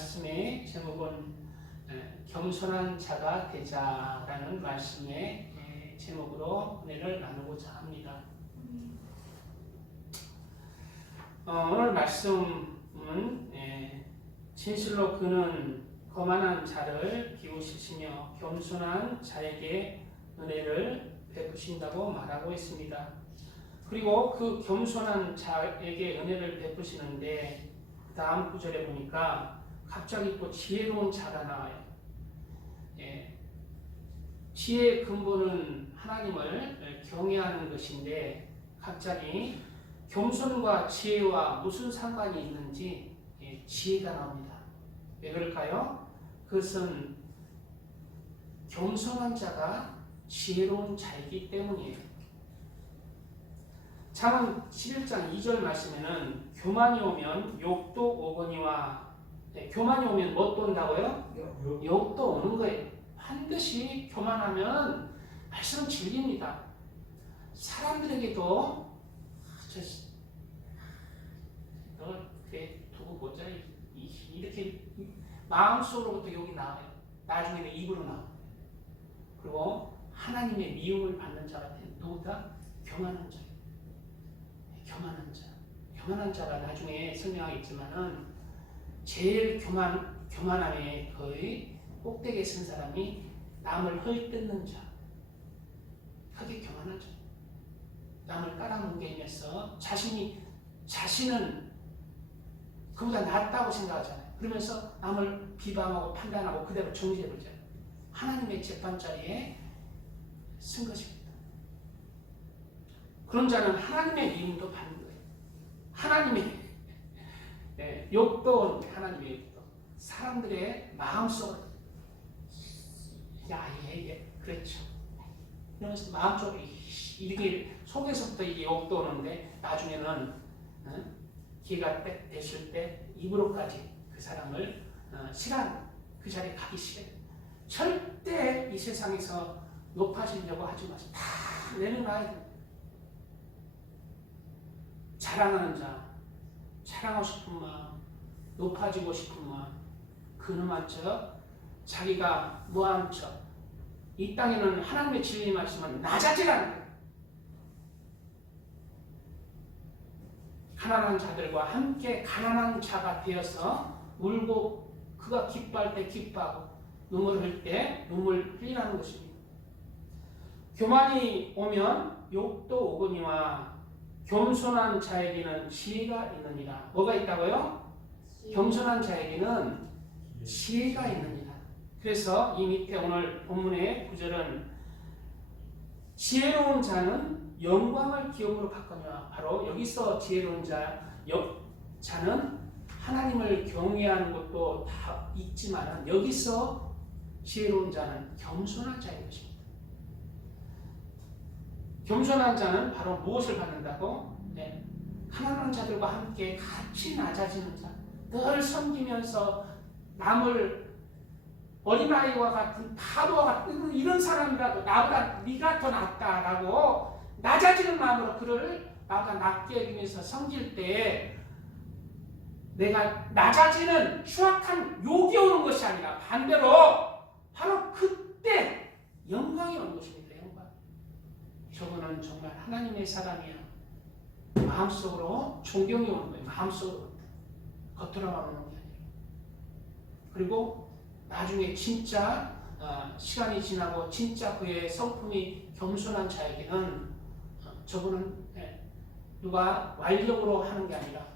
말씀의 제목은 겸손한 자가 되자라는 말씀의 제목으로 은혜를 나누고자 합니다. 오늘 말씀은 진실로 그는 거만한 자를 비우시며 겸손한 자에게 은혜를 베푸신다고 말하고 있습니다. 그리고 그 겸손한 자에게 은혜를 베푸시는데 다음 구절에 보니까 갑자기 또 지혜로운 자가 나와요. 지혜의 근본은 하나님을 경외하는 것인데 갑자기 겸손과 지혜와 무슨 상관이 있는지 지혜가 나옵니다. 왜 그럴까요? 그것은 겸손한 자가 지혜로운 자이기 때문이에요. 잠언 11장 2절 말씀에는 교만이 오면 욕도 오거니와 교만이 오면 뭣도 온다고요? 욕도 오는 거예요. 반드시 교만하면 말씀은 질립니다. 사람들에게도 너 그래 두고 보자 이렇게 마음속으로부터 욕이 나와요. 나중에는 입으로 나와요. 그리고 하나님의 미움을 받는 자가 된 누구다? 교만한 자. 교만한 자가 나중에 설명하겠지만은 제일 교만함에 거의 꼭대기에 쓴 사람이 남을 헐뜯는 자. 그게 교만한 자. 남을 깔아뭉개면서 자신은 그보다 낫다고 생각하잖아요. 그러면서 남을 비방하고 판단하고 그대로 정죄해버리잖아요. 하나님의 재판자리에 쓴 것입니다. 그런 자는 하나님의 미움도 받는 거예요. 하나님의 욕도 하나님의 욕도 사람들의 마음속으로 얘 그렇죠. 그러면서 마음속으로 이렇게 속에서부터 이게 욕도 오는데 나중에는 기회가 됐을 때 입으로까지 그 사람을 싫어하는 그 자리에 가기 싫어요. 절대 이 세상에서 높아지려고 하지 마세요. 다 내려놔야 돼요. 자랑하는 자, 자랑하고 싶은 마음, 높아지고 싶은 마음, 근엄한 척, 자기가 뭐하는 척. 이 땅에는 하나님의 진리 말씀은 낮아지라는 거예요. 가난한 자들과 함께 가난한 자가 되어서 울고 그가 기뻐할 때 기뻐하고 눈물 흘릴 때 눈물 흘리라는 것입니다. 교만이 오면 욕도 오거니와 겸손한 자에게는 지혜가 있느니라. 뭐가 있다고요? 겸손한 자에게는 지혜가 있느니라. 그래서 이 밑에 오늘 본문의 구절은 지혜로운 자는 영광을 기업으로 바꾸냐. 바로 여기서 지혜로운 자는 하나님을 경외하는 것도 다 있지만 여기서 지혜로운 자는 겸손한 자인 것입니다. 겸손한 자는 바로 무엇을 받는다고? 가난한 자들과 함께 같이 낮아지는 자, 늘 섬기면서 남을 어린아이와 같은 바보와 같은 이런 사람이라도 나보다 네가 더 낫다라고 낮아지는 마음으로 그를 나보다 낫게 여기면서 섬길 때 내가 낮아지는 추악한 욕이 오는 것이 아니라 반대로 바로 그때 영광이 오는 것입니다. 저거는 정말 하나님의 사람이야. 마음속으로 존경이 오는 거예요. 마음속으로 겉으로만 오는 게 아니라. 그리고 나중에 진짜 시간이 지나고 진짜 그의 성품이 겸손한 자에게는 저거는 누가 완력으로 하는 게 아니라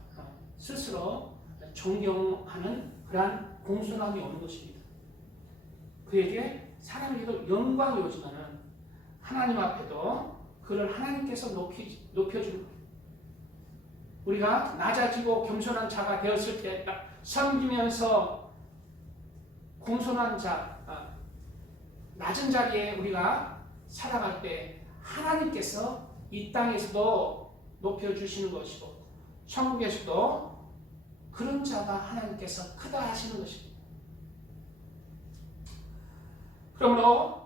스스로 존경하는 그러한 공손함이 오는 것입니다. 그에게 사람에게도 영광이 오지만은 하나님 앞에도 그를 하나님께서 높여주는 거예요. 우리가 낮아지고 겸손한 자가 되었을 때 섬기면서 공손한 자, 낮은 자리에 우리가 살아갈 때 하나님께서 이 땅에서도 높여주시는 것이고 천국에서도 그런 자가 하나님께서 크다 하시는 것입니다. 그러므로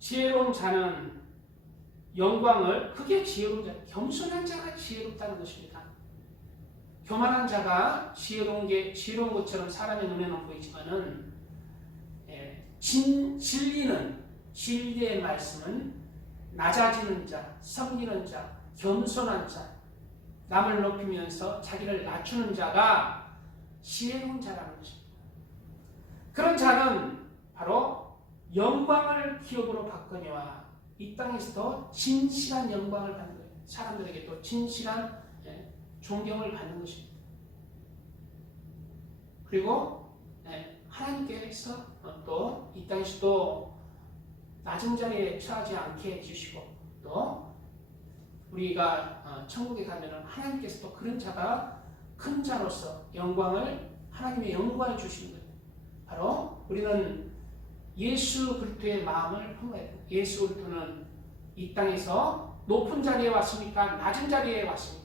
지혜로운 자는 영광을 그게 지혜로운 자, 겸손한 자가 지혜롭다는 것입니다. 교만한 자가 지혜로운 것처럼 사람의 눈에는 보이지만은 진리의 말씀은 낮아지는 자, 섬기는 자, 겸손한 자, 남을 높이면서 자기를 낮추는 자가 지혜로운 자라는 것입니다. 그런 자는 바로 영광을 기업으로 받거니와 이 땅에서도 진실한 영광을 받는 거예요. 사람들에게 또 진실한 존경을 받는 것입니다. 그리고 하나님께서 또 이 땅에서도 낮은 자리에 처하지 않게 해주시고 또 우리가 천국에 가면은 하나님께서도 그런 자가 큰 자로서 하나님의 영광을 주시는 거예요. 바로 우리는 예수 그리스도의 마음을 품어야 돼요. 예수 그리스도는 이 땅에서 높은 자리에 왔습니까? 낮은 자리에 왔습니까?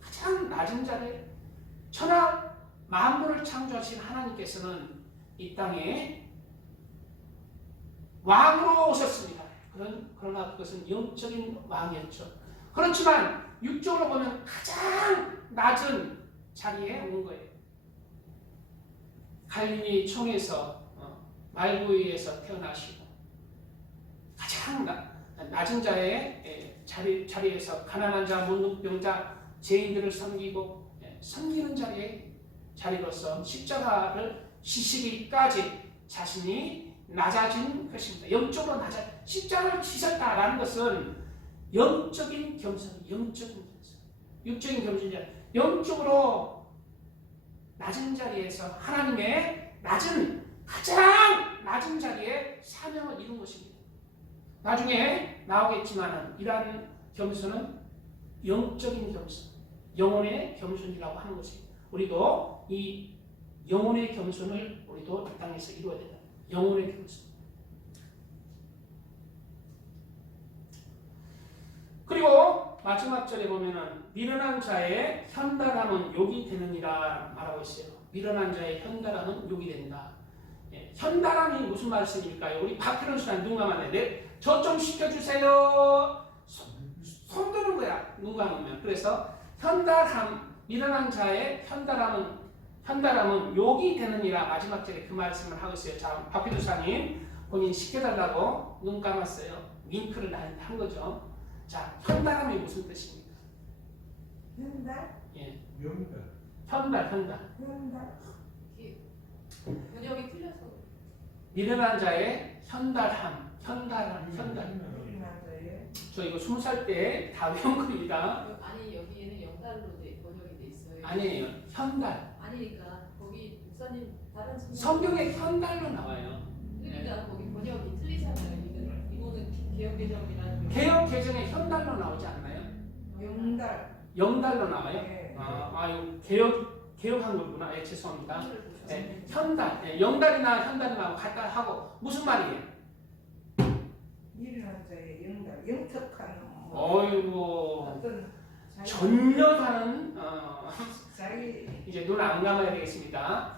가장 낮은 자리에 천하 만물을 창조하신 하나님께서는 이 땅에 왕으로 오셨습니다. 그러나 그것은 영적인 왕이었죠. 그렇지만 육적으로 보면 가장 낮은 자리에 온 거예요. 갈릴리 총에서 말구이에서 태어나시고 가장 낮은 자의 자리에서 가난한 자, 문둥병자, 죄인들을 섬기는 자리로서 십자가를 지시기까지 자신이 낮아진 것입니다. 영적으로 십자가를 지셨다라는 것은 영적인 겸손, 육적인 겸손이 아니라 영적으로 낮은 자리에서 하나님의 가장 낮은 자리에 사명을 이룬 것입니다. 나중에 나오겠지만 이러한 겸손은 영적인 겸손, 영혼의 겸손이라고 하는 것입니다. 우리도 이 영혼의 겸손을 우리도 이 땅에서 이루어야 된다. 영혼의 겸손. 그리고 마지막 절에 보면은 미련한 자의 현달함은 욕이 되느니라 말하고 있어요. 미련한 자의 현달함은 욕이 된다. 현달함이 무슨 말씀일까요? 우리 박혜론 씨랑 눈 감았는데 저 좀 시켜주세요. 손 드는 거야. 눈 감으면. 그래서 미련한 자의 현달함은 욕이 되느니라 마지막 절에 그 말씀을 하고 있어요. 자, 박혜도사님 본인 시켜달라고 눈 감았어요. 윙크를 한 거죠. 자, 현달함이 무슨 뜻입니까? 현달? 예. 현달. 번역이 틀려서. 미련한 자의 현달함. 저 이거 20살 때 다 외운 겁니다. 아니 여기에는 영달로 번역이 돼 있어요. 아니에요. 현달. 아니니까 거기 목사님 다른 성경에 현달로 나와요. 그러니까 거기 번역이 틀리잖아요. 이거는 개혁개정이라는. 개혁개정에 현달로 나오지 않나요? 영달로 나와요? 네. 개혁한 거구나. 죄송합니다. 현달. 영달이나 현달이나 같다 하고 무슨 말이에요? 미련한 자의 영달, 영특한 어이구 전혀 다른 이제 눈 안 감아야 되겠습니다.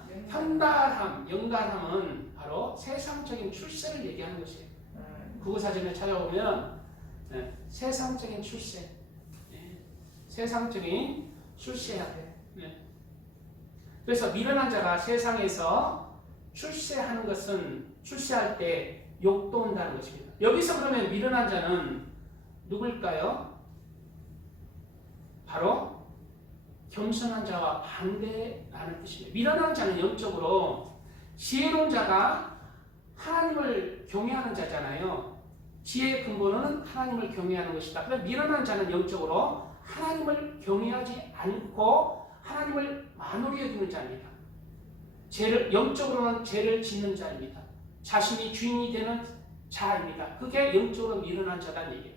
영달함은 바로 세상적인 출세를 얘기하는 것이에요. 국어사전에 찾아보면 세상적인 출세, 세상적인 출세해야 돼. 그래서 미련한 자가 세상에서 출세하는 것은 출세할 때 욕도 온다는 것입니다. 여기서 그러면 미련한 자는 누굴까요? 바로 겸손한 자와 반대라는 뜻입니다. 미련한 자는 영적으로 지혜로운 자가 하나님을 경외하는 자잖아요. 지혜의 근본은 하나님을 경외하는 것이다. 그런데 미련한 자는 영적으로 하나님을 경외하지 않고 하나님을 만홀히 여기는 자입니다. 영적으로는 죄를 짓는 자입니다. 자신이 주인이 되는 자입니다. 그게 영적으로 미련한 자란 얘기예요.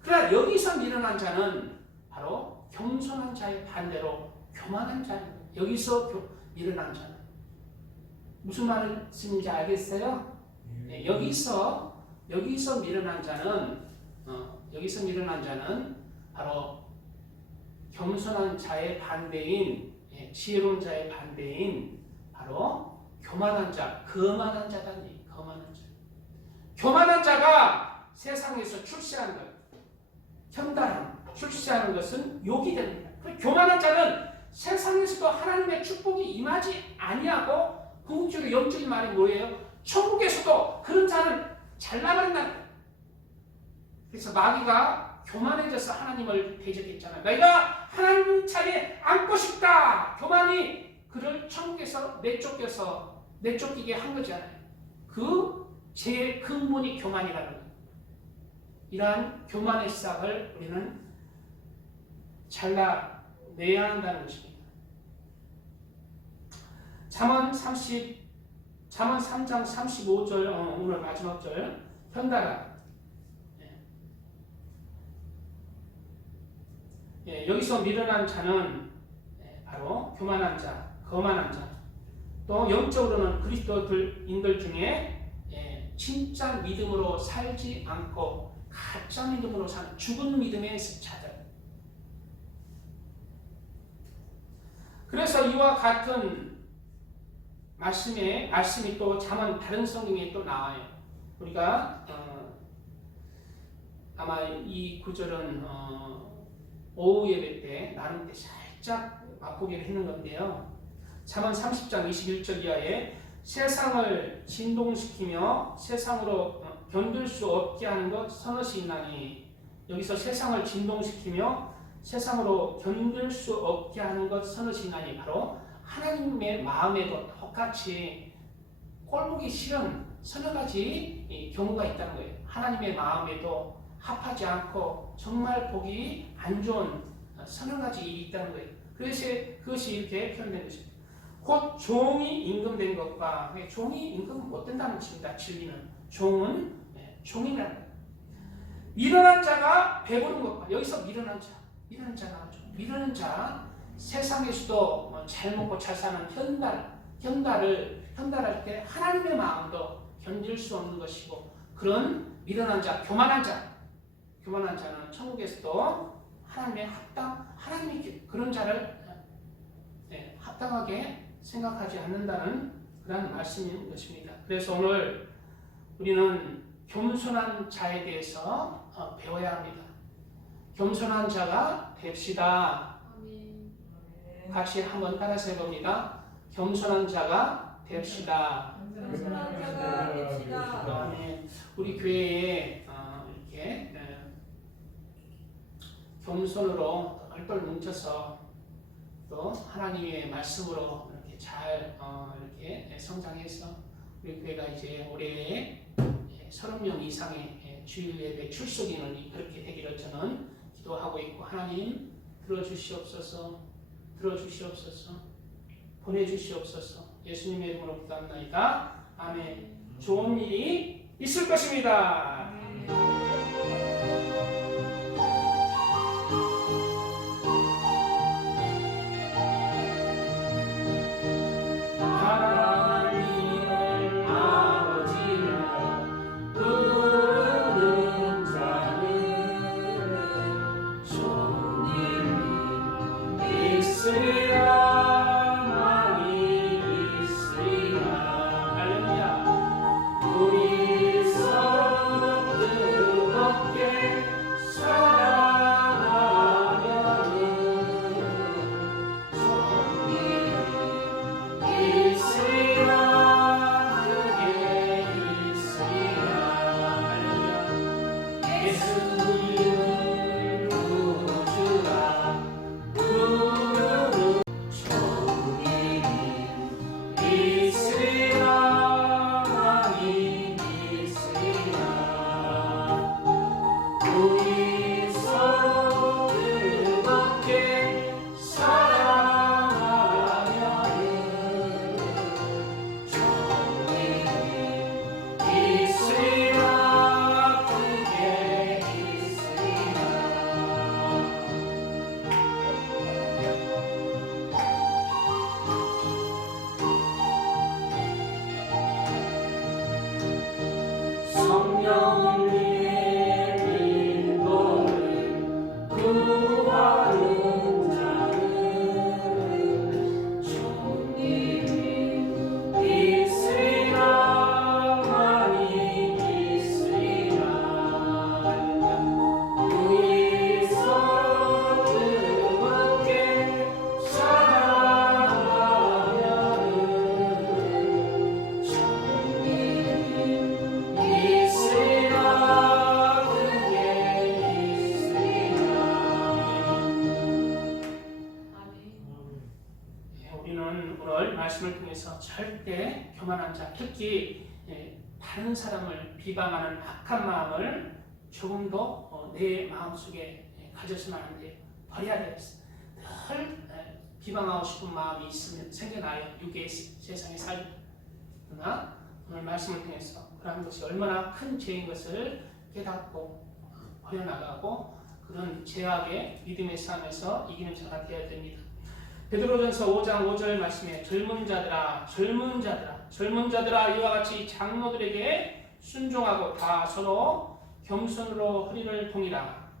그러나 여기서 미련한 자는 바로 겸손한 자의 반대로 교만한 자입니다. 여기서 미련한 자는 무슨 말씀인지 알겠어요? 네, 여기서 미련한 자는 바로 겸손한 자의 반대인 지혜로운 자의 반대인 바로 교만한 자, 거만한 자라는 얘기. 교만한 자가 세상에서 출세하는 것, 현달함, 출세하는 것은 욕이 됩니다. 교만한 자는 세상에서도 하나님의 축복이 임하지 아니하고 궁극적으로 영적인 말이 뭐예요? 천국에서도 그런 자는 잘나버린다는 거예요. 그래서 마귀가 교만해져서 하나님을 대적했잖아요. 내가 하나님 자리에 앉고 싶다. 교만이 그를 천국에서 내쫓기게 한 거잖아요. 그 제일 근본이 교만이라는 거예요. 이러한 교만의 싹을 우리는 잘라내야 한다는 것입니다. 잠언 3장 35절 오늘 마지막 절 현달아. 여기서 미련한 자는 바로 교만한 자, 거만한 자. 또 영적으로는 그리스도인들 중에 진짜 믿음으로 살지 않고 가짜 믿음으로 사는 죽은 믿음의 자들. 그래서 이와 같은 말씀이 또 잠언 다른 성경에 또 나와요. 우리가 아마 이 구절은 오후 예배 때 나름 때 살짝 맛보기를 했는 건데요. 잠언 30장 21절 이하에 세상을 진동시키며 세상으로 견딜 수 없게 하는 것 서너시 있나니, 여기서 세상을 진동시키며 세상으로 견딜 수 없게 하는 것 서너시 있나니 바로 하나님의 마음에도 똑같이 꼴보기 싫은 서너 가지 경우가 있다는 거예요. 하나님의 마음에도 합하지 않고 정말 보기 안 좋은 서너 가지 일이 있다는 거예요. 그래서 그것이 이렇게 표현된 것입니다. 곧 종이 임금된 것과, 종이 임금 못 된다는 것입니다. 진리는 종은 종이라는 거예요. 미련한 자가 배부른 것과, 여기서 미련한 자가 미련한 자, 세상에서도 잘 먹고 잘 사는 현달할 때 하나님의 마음도 견딜 수 없는 것이고, 그런 미련한 자, 교만한 자는 천국에서도 하나님이 그런 자를 합당하게 생각하지 않는다는 그런 말씀인 것입니다. 그래서 오늘 우리는 겸손한 자에 대해서 배워야 합니다. 겸손한 자가 됩시다. 아멘. 같이 한번 따라서 해봅니다. 겸손한 자가 됩시다. 겸손한 자가 됩시다. 아멘. 우리 교회에 이렇게 겸손으로 똘똘 뭉쳐서 또 하나님의 말씀으로 이렇게 잘 이렇게 성장해서 우리 교회가 이제 올해 30명 이상의 주일 예배 출석 인원이 그렇게 되기를 저는 기도하고 있고, 하나님 들어주시옵소서, 보내주시옵소서. 예수님의 이름으로 기도합니다. 아멘. 좋은 일이 있을 것입니다. 하나님의 아버지라 부르는 자는 좋은 일이 있으리라, 많이 있으리라. 할렐루야. 우리 서로 뜨겁게 사랑하면은 좋은 일이 있으리라, 크게 있으리라. 할렐루야. 예수님을 구주라 부르는 좋은 일이 있으리라, 많이 있으리라. 우리 서로 뜨겁게 사랑하면은 좋은 일이 있으리라, 크게 있으리라. 성령 위에 인도를 구하는 자는 좋은 일이 있으리라, 많이 있으리라. 우리 서로 뜨겁게 사랑 통해서 절대 교만한 자, 특히 다른 사람을 비방하는 악한 마음을 조금도 내 마음속에 가져서는 안 돼요. 버려야 되겠어요. 늘 비방하고 싶은 마음이 있으면 생겨나요. 육의 세상에 살거나 오늘 말씀을 통해서 그런 것이 얼마나 큰 죄인 것을 깨닫고 버려나가고 그런 죄악의 믿음의 삶에서 이기는 자가 되어야 됩니다. 베드로전서 5장 5절 말씀에 젊은 자들아 이와 같이 장로들에게 순종하고 다 서로 겸손으로 허리를 동이라.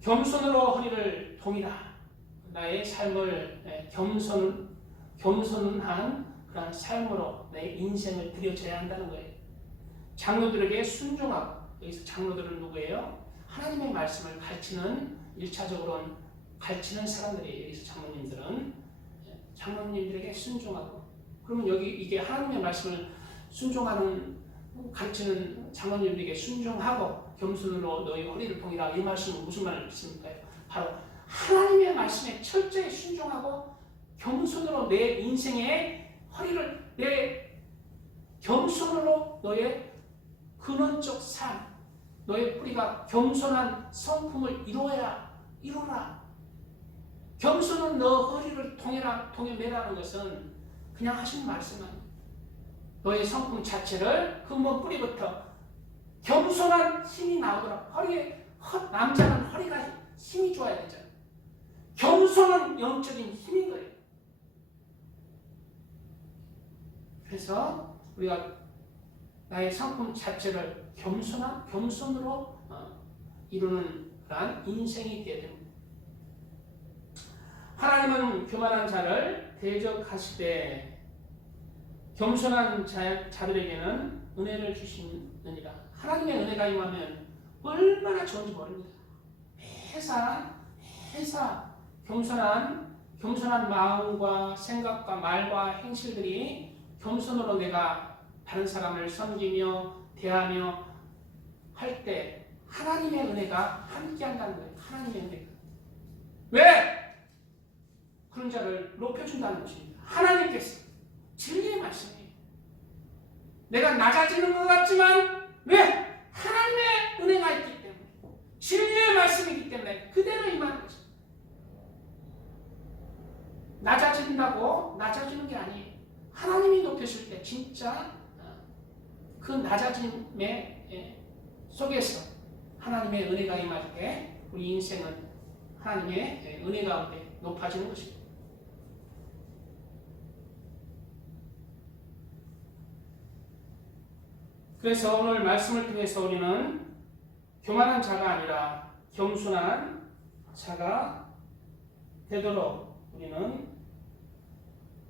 겸손으로 허리를 동이라. 나의 삶을 겸손한 그런 삶으로 내 인생을 들여줘야 한다는 거예요. 장로들에게 순종하고, 여기서 장로들은 누구예요? 하나님의 말씀을 가르치는 1차적으로는 가르치는 사람들이에요. 여기서 장로님들에게 순종하고, 그러면 여기 이게 하나님의 말씀을 순종하는 가르치는 장로님들에게 순종하고 겸손으로 너희 허리를 동이라. 이 말씀은 무슨 말을 믿습니까? 바로 하나님의 말씀에 철저히 순종하고 겸손으로 내 인생의 허리를 겸손으로 너의 근원적 삶, 너의 뿌리가 겸손한 성품을 이루라. 겸손은 너 허리를 동에 매라는 것은 그냥 하시는 말씀 아니에요. 너의 성품 자체를 근본 뿌리부터 겸손한 힘이 나오더라. 남자는 허리가 힘이 좋아야 되잖아요. 겸손은 영적인 힘인 거예요. 그래서 우리가 나의 성품 자체를 겸손으로 이루는 그러한 인생이 되어야 됩니다. 하나님은 교만한 자를 대적하시되 겸손한 자들에게는 은혜를 주시느니라. 하나님의 은혜가 임하면 얼마나 좋은지 모릅니다. 회사 겸손한 마음과 생각과 말과 행실들이 겸손으로 내가 다른 사람을 섬기며 대하며 할 때 하나님의 은혜가 함께한다는 거예요. 하나님의 은혜가. 왜? 그런 자를 높여준다는 것입니다. 하나님께서 진리의 말씀이에요. 내가 낮아지는 것 같지만 왜? 하나님의 은혜가 있기 때문에, 진리의 말씀이기 때문에 그대로 임하는 것입니다. 낮아진다고 낮아지는 게 아니에요. 하나님이 높여줄 때 진짜 그 낮아짐의 속에서 하나님의 은혜가 임할 때 우리 인생은 하나님의 은혜 가운데 높아지는 것입니다. 그래서 오늘 말씀을 통해서 우리는 교만한 자가 아니라 겸손한 자가 되도록 우리는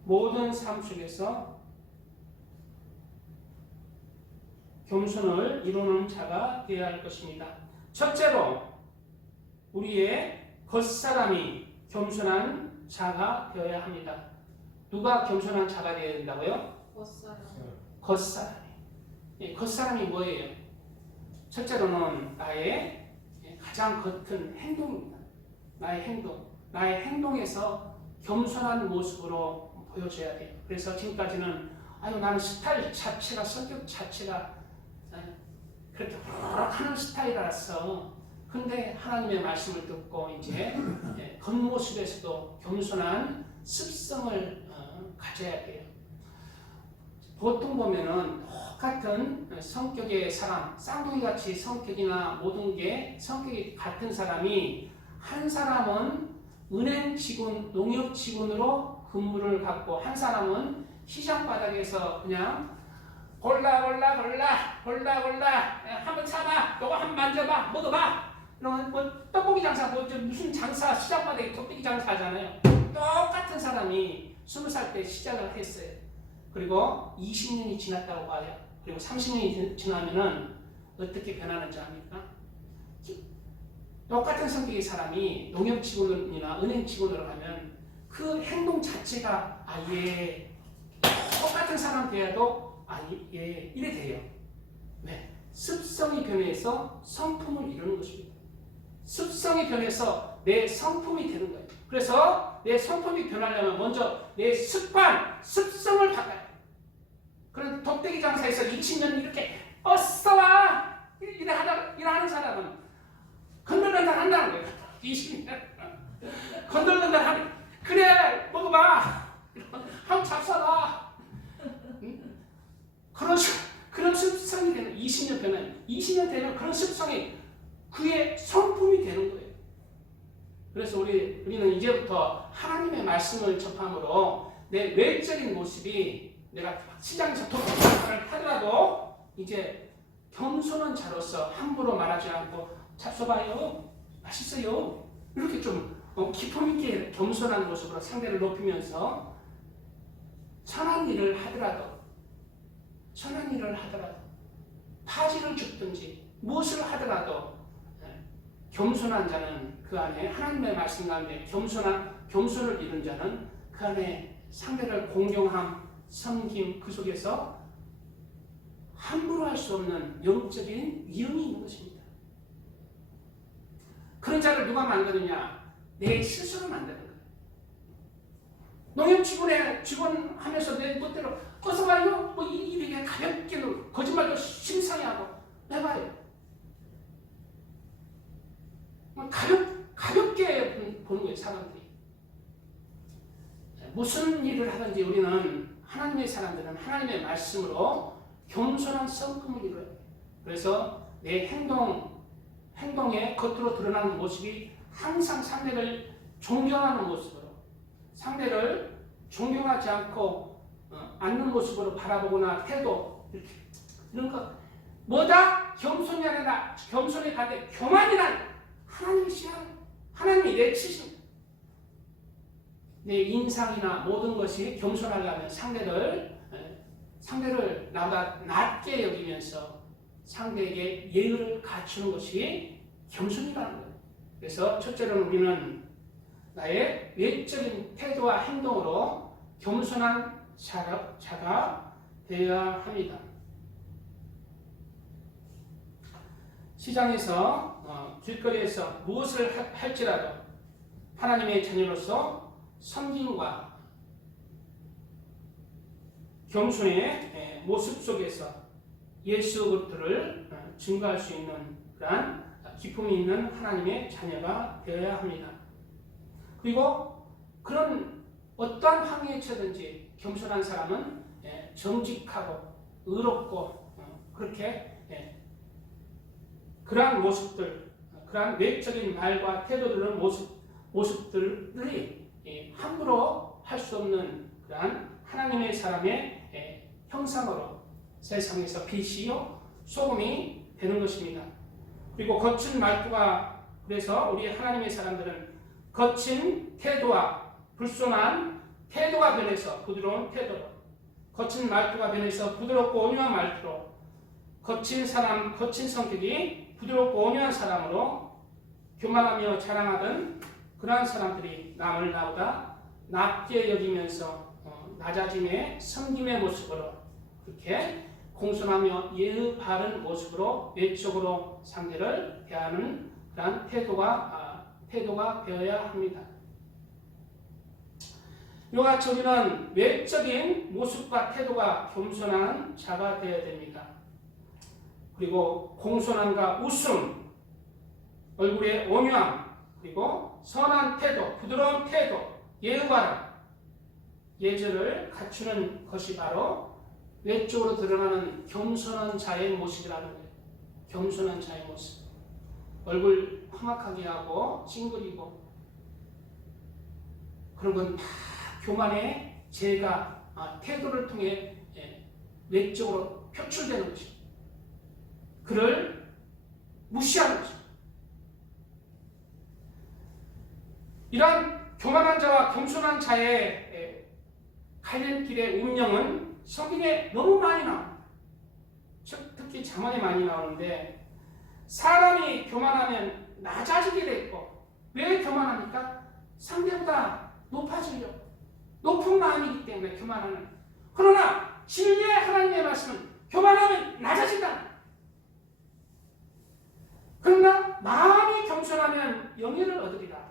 모든 삶 속에서 겸손을 이루는 자가 되어야 할 것입니다. 첫째로 우리의 겉사람이 겸손한 자가 되어야 합니다. 누가 겸손한 자가 되어야 된다고요? 겉사람이. 겉사람이 뭐예요? 첫째로는 나의 가장 겉은 행동입니다. 나의 행동에서 겸손한 모습으로 보여줘야 돼요. 그래서 지금까지는 나는 스타일 자체가, 성격 자체가 그렇게 하는 스타일이라서, 근데 하나님의 말씀을 듣고 이제 겉모습에서도 겸손한 습성을 가져야 돼요. 보통 보면은 똑같은 성격의 사람, 쌍둥이같이 성격이나 모든 게 성격이 같은 사람이, 한 사람은 은행 직원, 농협 직원으로 근무를 갖고, 한 사람은 시장 바닥에서 그냥 골라 한번 사봐, 요거 한번 만져봐, 먹어봐. 이러면 뭐 떡볶이 장사, 무슨 장사, 시장 바닥에 떡볶이 장사 하잖아요. 똑같은 사람이 20살 때 시작을 했어요. 그리고 20년이 지났다고 봐요. 그리고 30년이 지나면은 어떻게 변하는지 압니까? 똑같은 성격의 사람이 농협 직원이나 은행 직원으로 하면 그 행동 자체가 똑같은 사람 돼도 이래 돼요. 왜? 습성이 변해서 성품을 이루는 것입니다. 습성이 변해서 내 성품이 되는 거예요. 그래서 내 성품이 변하려면 먼저 내 습관, 습성을 바꿔야 돼. 그런 덕대기 장사에서 20년 이렇게 어서 와! 일하는 사람은 건들건들 한다는 거예요. 20년. 건들건들 하는 그래 먹어봐. 한번 잡숴봐. 그런 습성이 되는 20년 되면 20년 되면 그런 습성이 그의 성품이 되는 거예요. 그래서 우리는 이제부터 하나님의 말씀을 접함으로 내 외적인 모습이 내가 시장에서 독특한 하더라도 이제 겸손한 자로서 함부로 말하지 않고 잡숴봐요, 맛있어요 이렇게 좀 기품 있게 겸손한 모습으로 상대를 높이면서 선한 일을 하더라도 파지를 줍든지 무엇을 하더라도 겸손한 자는 그 안에 하나님의 말씀 가운데 겸손을 이룬 자는 그 안에 상대를 공경함, 섬김 그 속에서 함부로 할 수 없는 영적인 위험이 있는 것입니다. 그런 자를 누가 만드느냐? 내 스스로 만드는 거예요. 농협 직원 하면서 내 멋대로 어서 와요. 뭐 이렇게 가볍게 거짓말도 심상히 하고 해봐요. 가볍게 보는 거예요, 사람들이. 무슨 일을 하든지 우리는 하나님의 사람들은 하나님의 말씀으로 겸손한 성품을 이루어야 돼요. 그래서 내 행동에 겉으로 드러나는 모습이 항상 상대를 존경하는 모습으로, 상대를 존경하지 않고 않는 모습으로 바라보거나 태도 이런 것 뭐다? 겸손이 아니라 겸손이 가되 교만이란 하나님이 싫어하는 하나님이 내치신 내 인상이나 모든 것이 겸손하려면 상대를 나보다 낮게 여기면서 상대에게 예의를 갖추는 것이 겸손이라는 거예요. 그래서 첫째로는 우리는 나의 외적인 태도와 행동으로 겸손한 자가 되어야 합니다. 시장에서 길거리에서 무엇을 할지라도 하나님의 자녀로서 섬김과 겸손의 모습 속에서 예수 그리스도를 증거할 수 있는 그러한 기품이 있는 하나님의 자녀가 되어야 합니다. 그리고 그런 어떠한 황해에 처든지 겸손한 사람은 정직하고 의롭고 그렇게 그러한 모습들, 그러한 외적인 말과 태도들은 모습들이 함부로 할 수 없는 그러한 하나님의 사람의 형상으로 세상에서 빛이요 소금이 되는 것입니다. 그리고 거친 말투가 그래서 우리 하나님의 사람들은 거친 태도와 불손한 태도가 변해서 부드러운 태도로, 거친 말투가 변해서 부드럽고 온유한 말투로, 거친 성격이 부드럽고 온유한 사람으로 교만하며 자랑하던 그러한 사람들이 남을 나보다 낮게 여기면서 낮아짐의 섬김의 모습으로 그렇게 공손하며 예의 바른 모습으로 외적으로 상대를 대하는 그러한 태도가 되어야 합니다. 이와 같이 우리는 외적인 모습과 태도가 겸손한 자가 되어야 됩니다. 그리고 공손함과 웃음, 얼굴의 온유함, 그리고 선한 태도, 부드러운 태도, 예의 바른 예절을 갖추는 것이 바로 외적으로 드러나는 겸손한 자의 모습이라는 거예요. 겸손한 자의 모습. 얼굴 험악하게 하고 찡그리고 그런 건 다 교만의 죄가 태도를 통해 외적으로 표출되는 것입니다. 그를 무시하는 것입니다. 이러한 교만한 자와 겸손한 자의 갈림길의 운명은 성경에 너무 많이 나옵니다. 특히 잠언에 많이 나오는데 사람이 교만하면 낮아지게 돼 있고 왜 교만합니까? 상대보다 높아지려고 높은 마음이기 때문에 교만하는. 그러나 진리의 하나님의 말씀은 교만하면 낮아진다. 그러나 마음이 겸손하면 영예를 얻으리라.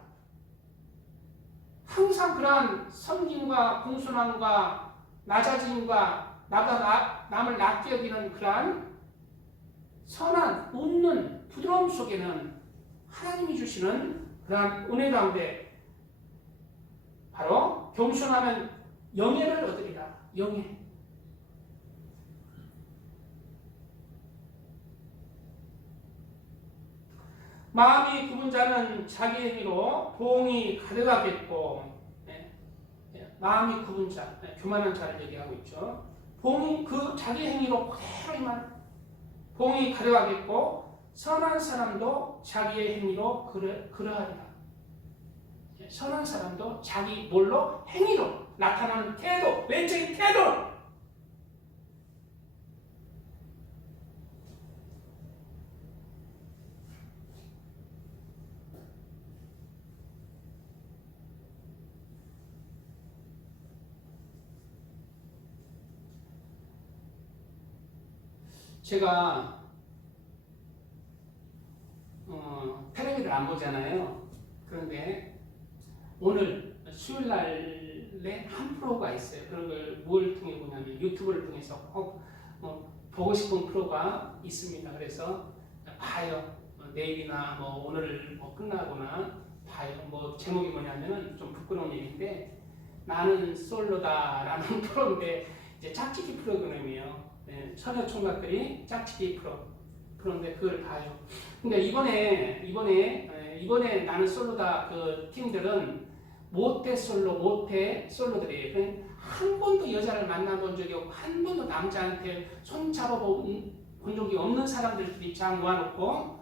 항상 그러한 섬김과 공손함과 낮아짐과 남을 낮게 여기는 그러한 선한 웃는 부드러움 속에는 하나님이 주시는 그러한 은혜 가운데 바로 겸손하면 영예를 얻으리라. 영예. 마음이 굽은 자는 자기 행위로 보응이 가득하겠고, 마음이 굽은 자, 교만한 자를 얘기하고 있죠. 보응이 그 자기 행위로 그대로만 보응이 가득하겠고, 선한 사람도 자기의 행위로 그러하리라. 선한 사람도 자기 뭘로? 행위로 나타나는 태도, 외적인 태도. 제가 텔레비를 안 보잖아요. 그런데 오늘 수요일 날에 한 프로가 있어요. 그런 걸 뭘 통해 보냐면 유튜브를 통해서 꼭 보고 싶은 프로가 있습니다. 그래서 봐요. 내일이나 뭐 오늘 끝나거나 봐요. 뭐 제목이 뭐냐면은 좀 부끄러운 얘기인데 나는 솔로다라는 프로인데 이제 짝짓기 프로그램이에요. 처녀 총각들이 짝짓기 프로인데 그걸 봐요. 근데 이번에 나는 솔로다 그 팀들은 모태 솔로들이에요. 한 번도 여자를 만나본 적이 없고 한 번도 남자한테 손 잡아본 적이 없는 사람들끼리 쫙 모아놓고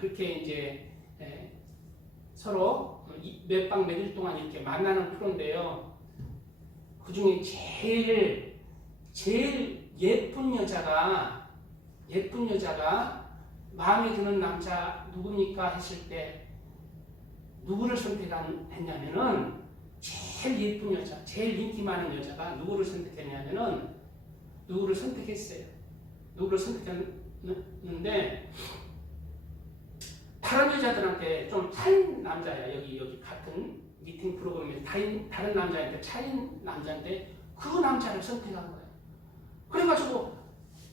그렇게 이제 서로 몇 박 며칠 동안 이렇게 만나는 프로인데요. 그 중에 제일 예쁜 여자가 마음에 드는 남자 누굽니까 했을 때 누구를 선택했냐면은 제일 예쁜 여자, 제일 인기 많은 여자가 누구를 선택했냐면은 누구를 선택했어요. 누구를 선택했는데 다른 여자들한테 좀 차인 남자야. 여기 같은 미팅 프로그램에 다른 남자한테 차인 남자인데 그 남자를 선택한 거예요. 그래가지고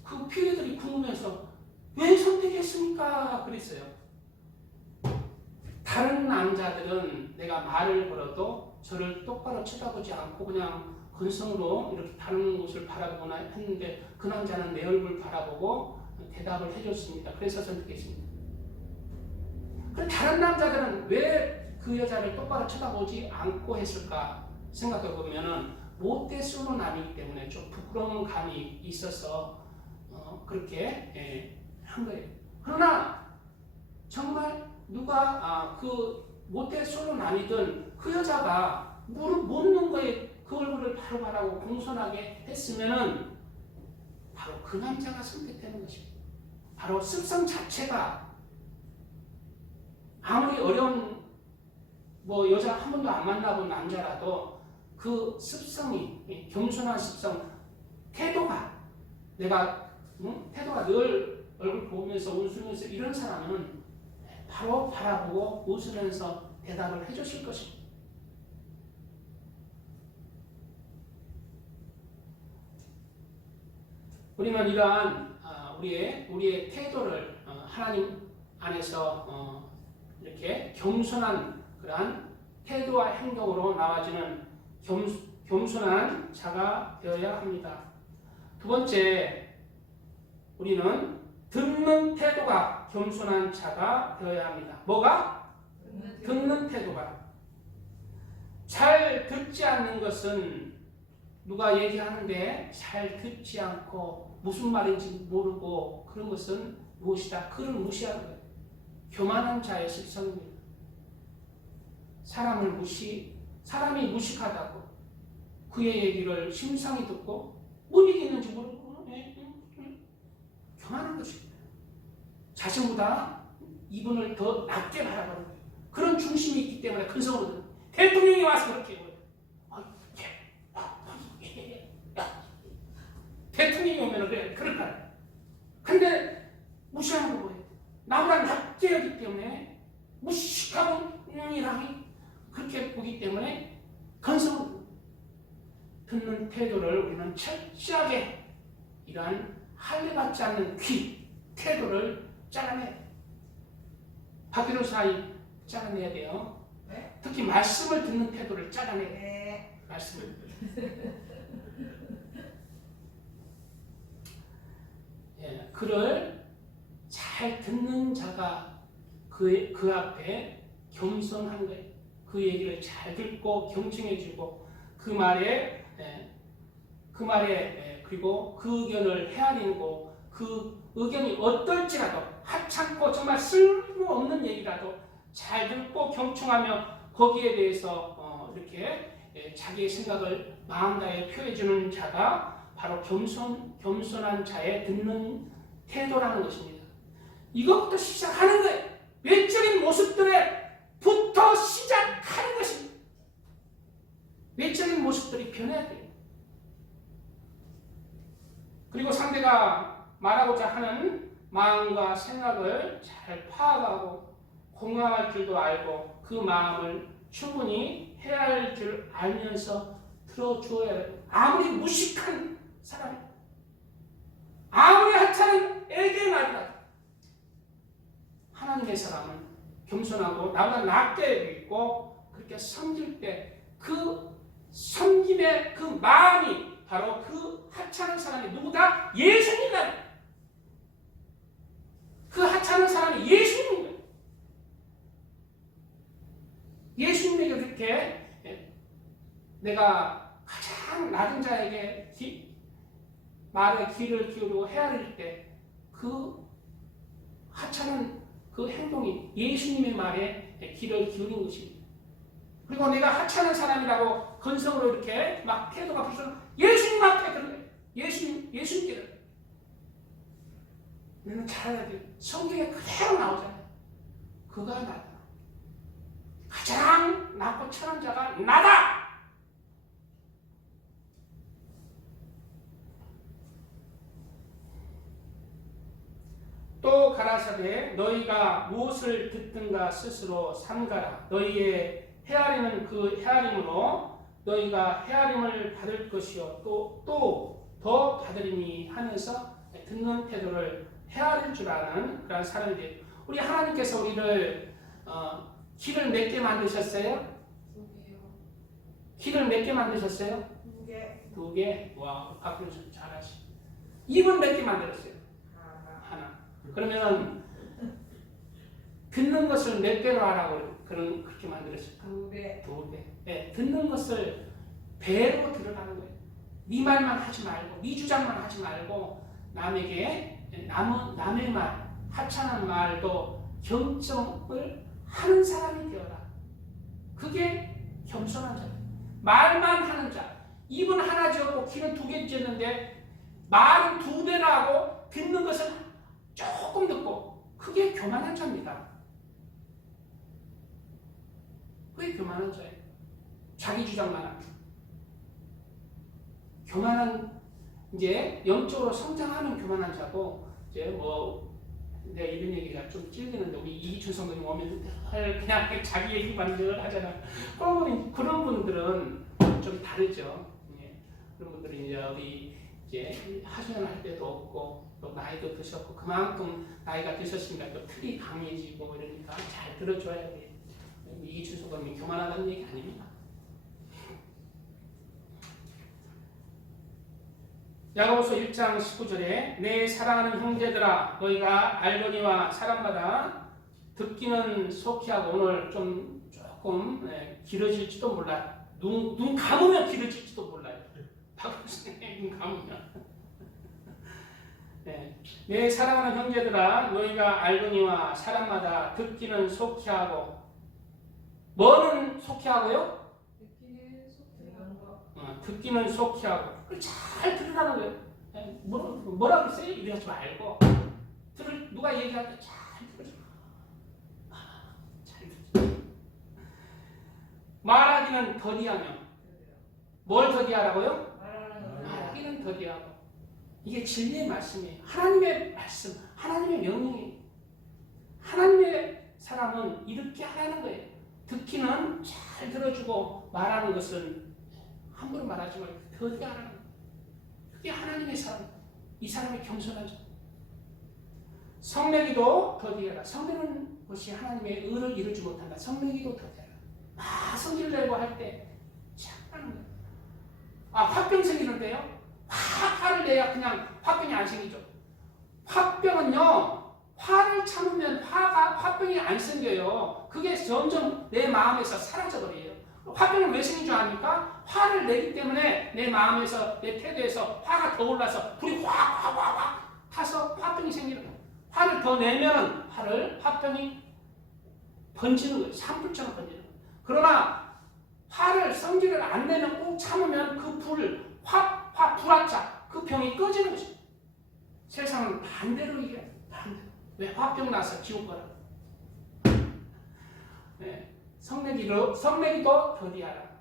그 피해들이 궁금해서 왜 선택했습니까? 그랬어요. 다른 남자들은 내가 말을 걸어도 저를 똑바로 쳐다보지 않고 그냥 근성으로 이렇게 다른 곳을 바라보거나 했는데 그 남자는 내 얼굴 바라보고 대답을 해줬습니다. 그래서 선택했습니다. 그럼 다른 남자들은 왜 그 여자를 똑바로 쳐다보지 않고 했을까 생각해 보면은 모태 솔로남이기 때문에 좀 부끄러운 감이 있어서 그렇게 한 거예요. 그러나 정말 누가 그 모태 솔로남이든 그 여자가 무릎 묻는 거에 그 얼굴을 바로 바라고 공손하게 했으면은 바로 그 남자가 선택되는 것입니다. 바로 습성 자체가 아무리 어려운 여자 한 번도 안 만나본 남자라도 그 습성이 겸손한 습성, 태도가 태도가 늘 얼굴 보면서 웃으면서 이런 사람은 바로 바라보고 웃으면서 대답을 해주실 것입니다. 우리는 이러한 우리의 태도를 하나님 안에서 이렇게 겸손한 그러한 태도와 행동으로 나와지는 겸손한 자가 되어야 합니다. 두 번째, 우리는 듣는 태도가 겸손한 자가 되어야 합니다. 뭐가? 듣는 태도가. 잘 듣지 않는 것은 누가 얘기하는데 잘 듣지 않고 무슨 말인지 모르고 그런 것은 무엇이다? 그를 무시하는 거예요. 교만한 자의 습성입니다. 사람이 무식하다고 그의 얘기를 심상히 듣고 뭔 얘기 있는지 모르고 교만한 것입니다. 자신보다 이분을 더 낮게 바라보는 거예요. 그런 중심이 있기 때문에 근성으로 대통령이 와서 그렇게 해요. 대통령이 오면 그래 그럴까요? 근데 무시하는 거예요. 나보다 낮게 하기 때문에 무식하고 이랑이 그렇게 보기 때문에 근성 우리는 철저하게 이러한 할례받지 않는 귀, 태도를 잘라내야 돼요. 박기로사이 잘라내야 돼요. 네? 특히 말씀을 듣는 태도를 잘라내야 돼요. 네. 말씀을 예, 그를 잘 듣는 자가 그 앞에 겸손한 거예요. 그 얘기를 잘 듣고 경청해주고 그 말에 그리고 그 의견을 헤아리고 그 의견이 어떨지라도 하찮고 정말 쓸모없는 얘기라도 잘 듣고 경청하며 거기에 대해서 이렇게 자기의 생각을 마음 다해 표해주는 자가 바로 겸손한 자의 듣는 태도라는 것입니다. 이것부터 시작하는 거예요. 외적인 모습들에부터 시작하는 것입니다. 외적인 모습들이 변해야 돼요. 그리고 상대가 말하고자 하는 마음과 생각을 잘 파악하고 공감할 줄도 알고 그 마음을 충분히 헤아릴 줄 알면서 들어주어야 해요. 아무리 무식한 사람이, 아무리 하찮은 애기의 말이라도 하나님의 사람은 겸손하고 나보다 낫게 믿고 그렇게 섬길 때 그 섬김의 그 마음이 바로 그 하찮은 사람이 누구다? 예수님이다. 그 하찮은 사람이 예수님인 거예요. 예수님에게 그렇게 내가 가장 낮은 자에게 말에 귀를 기울이고 헤아릴 때 그 하찮은 그 행동이 예수님의 말에 귀를 기울인 것입니다. 그리고 내가 하찮은 사람이라고 건성으로 이렇게 막 태도가 불쌍 예수님 앞에 그런 거예요. 예수님께 우리는 잘 알아야 돼요. 성경에 그대로 나오잖아요. 그가 나다. 가장 낮고 천한 자가 나다. 또 가라사대 너희가 무엇을 듣든가 스스로 삼가라. 너희의 헤아리는 그 헤아림으로 너희가 헤아림을 받을 것이요 또 더 받으리니 하면서 듣는 태도를 헤아릴 줄 아는 그런 사람들이 우리 하나님께서 우리를 키를 몇 개 만드셨어요? 2개요. 키를 몇 개 만드셨어요? 2개. 2개? 와, 박교수 잘하시. 입은 몇 개 만들었어요? 하나. 그러면 듣는 것을 몇 배로 하라고 그렇게 만들었을까? 2배. 2배. 네, 듣는 것을 배로 들으라는 거예요. 네 말만 하지 말고, 네 주장만 하지 말고 남의 말, 하찮은 말도 경청을 하는 사람이 되어라. 그게 겸손한 자예요. 말만 하는 자. 입은 하나 지었고 귀는 2개 지었는데 말은 2배나 하고 듣는 것은 조금 듣고 그게 교만한 자입니다. 그게 교만한 자예요. 자기 주장만 합니다. 교만한 이제 영적으로 성장하는 교만한 자고 이제 내가 이런 얘기가 좀 찔리는데 우리 이기춘 성도님 오면 그냥 자기 얘기만 늘 하잖아. 그런 분들은 좀 다르죠. 예. 그런 분들은 이제 우리 이제 하소연할 때도 없고 또 나이도 드셨고 그만큼 나이가 드셨으니까 또 틀이 강해지고 이러니까 잘 들어줘야 돼. 이기춘 성도님이 교만하다는 얘기 아닙니다. 야고보서 1장 19절에 내 사랑하는 형제들아 너희가 알거니와 사람마다 듣기는 속히하고 오늘 조금 길어질지도 몰라. 눈 감으면 길어질지도 몰라요. 눈 감으면. 내 사랑하는 형제들아 너희가 알거니와 사람마다 듣기는 속히하고 뭐는 속히하고요? 듣기는 속히하고. 듣기는 속히하고 잘 들으라는 거예요. 뭐라고 했어요? 이러지 말고 누가 얘기할 때 잘 들으라. 잘 들으라. 말하기는 더디하며 뭘 더디하라고요? 말하기는 더디하고 이게 진리의 말씀이에요. 하나님의 말씀, 하나님의 명령이에요. 하나님의 사람은 이렇게 하라는 거예요. 듣기는 잘 들어주고 말하는 것은 함부로 말하지 말고 더디하라는 거예요. 이게 하나님의 사람. 이 사람이 겸손하죠. 성내기도 더디해라. 성내는 것이 하나님의 의를 이루지 못한다. 성내기도 더디해라. 성질 내고 할 때 참하는 거예요. 화병 생기는데요. 화를 내야 그냥 화병이 안 생기죠. 화병은요, 화를 참으면 화병이 안 생겨요. 그게 점점 내 마음에서 사라져버려요. 화병은 왜 생긴 줄 아닙니까? 화를 내기 때문에 내 마음에서, 내 태도에서 화가 더 올라서 불이 확 타서 화병이 생기는 거예요. 화를 더 내면 화병이 번지는 거예요. 산불처럼 번지는 거예요. 그러나 화를 성질을 안 내면 꼭 참으면 그 불화자, 그 병이 꺼지는 것이죠. 세상은 반대로 이겨요. 반대로. 왜? 화병 나서 지옥 가라. 네. 성내기도 더디하라.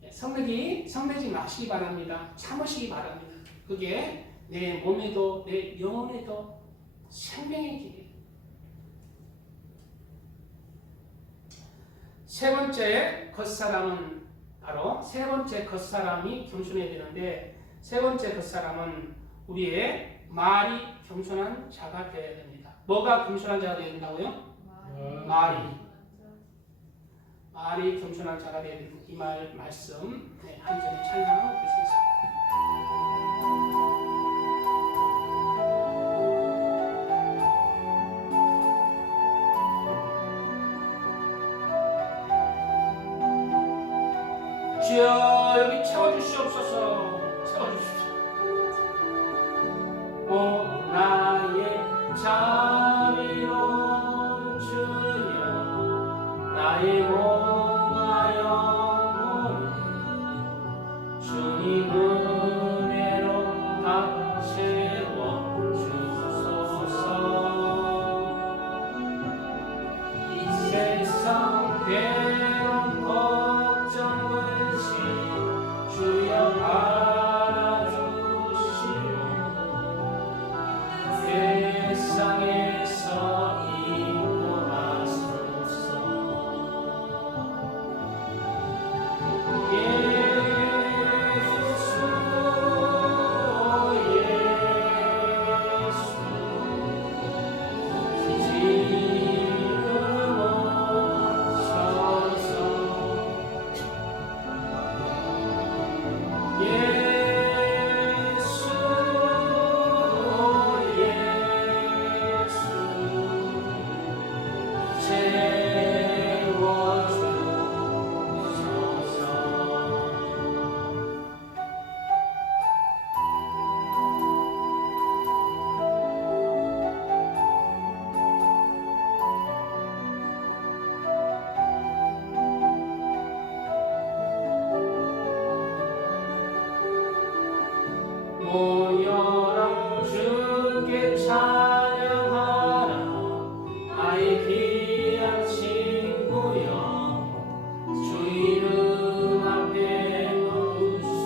네. 성내지 마시기 바랍니다. 참으시기 바랍니다. 그게 내 몸에도 내 영혼에도 생명의 길이에요. 세 번째 겉사람이 겸손해야 되는데, 세 번째 겉사람은 우리의 말이 겸손한 자가 되어야 됩니다. 뭐가 겸손한 자가 되어야 된다고요? 말이 겸손한 자가 되어야 됩니다. 이 말씀 한 절에 찬양하고 계시겠습니다. 주여 여기 채워주시옵소서. 채워주십시오. 나의 자비로운 주여, 나의 몸과 영혼을 주님 은혜로 다 채워주소서. 이 세상 괴로운 걱정을 주여 알아주시오. 세상에서 인도하소서. 예수 모여라 주께 찬양하라. 나의 귀한 친구여, 주 이름 앞에 누송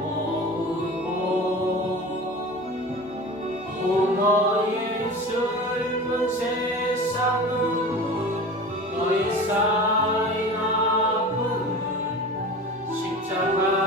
모으고, 너의 슬픈 세상 눈물, 너의 쌓인 아픔을 십자가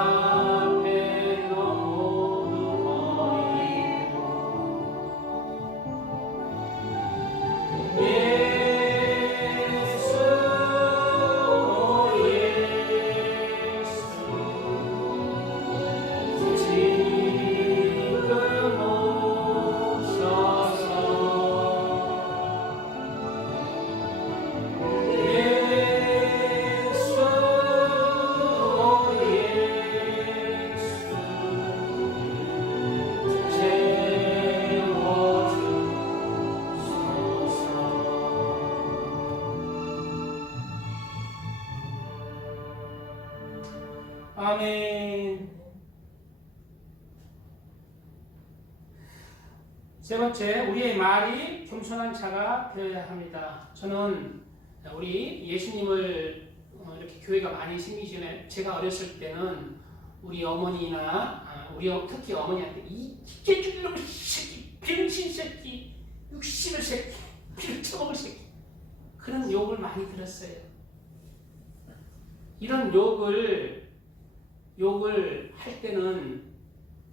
아멘. 세 번째, 우리의 말이 겸손한 자가 되어야 합니다. 저는 우리 예수님을 이렇게 교회가 많이 생기기 전에, 제가 어렸을 때는 우리 어머니나 특히 어머니한테 이 기계줄놈의 새끼, 병신 새끼, 육신의 새끼, 피를 처먹을 새끼, 그런 욕을 많이 들었어요. 이런 욕을 할 때는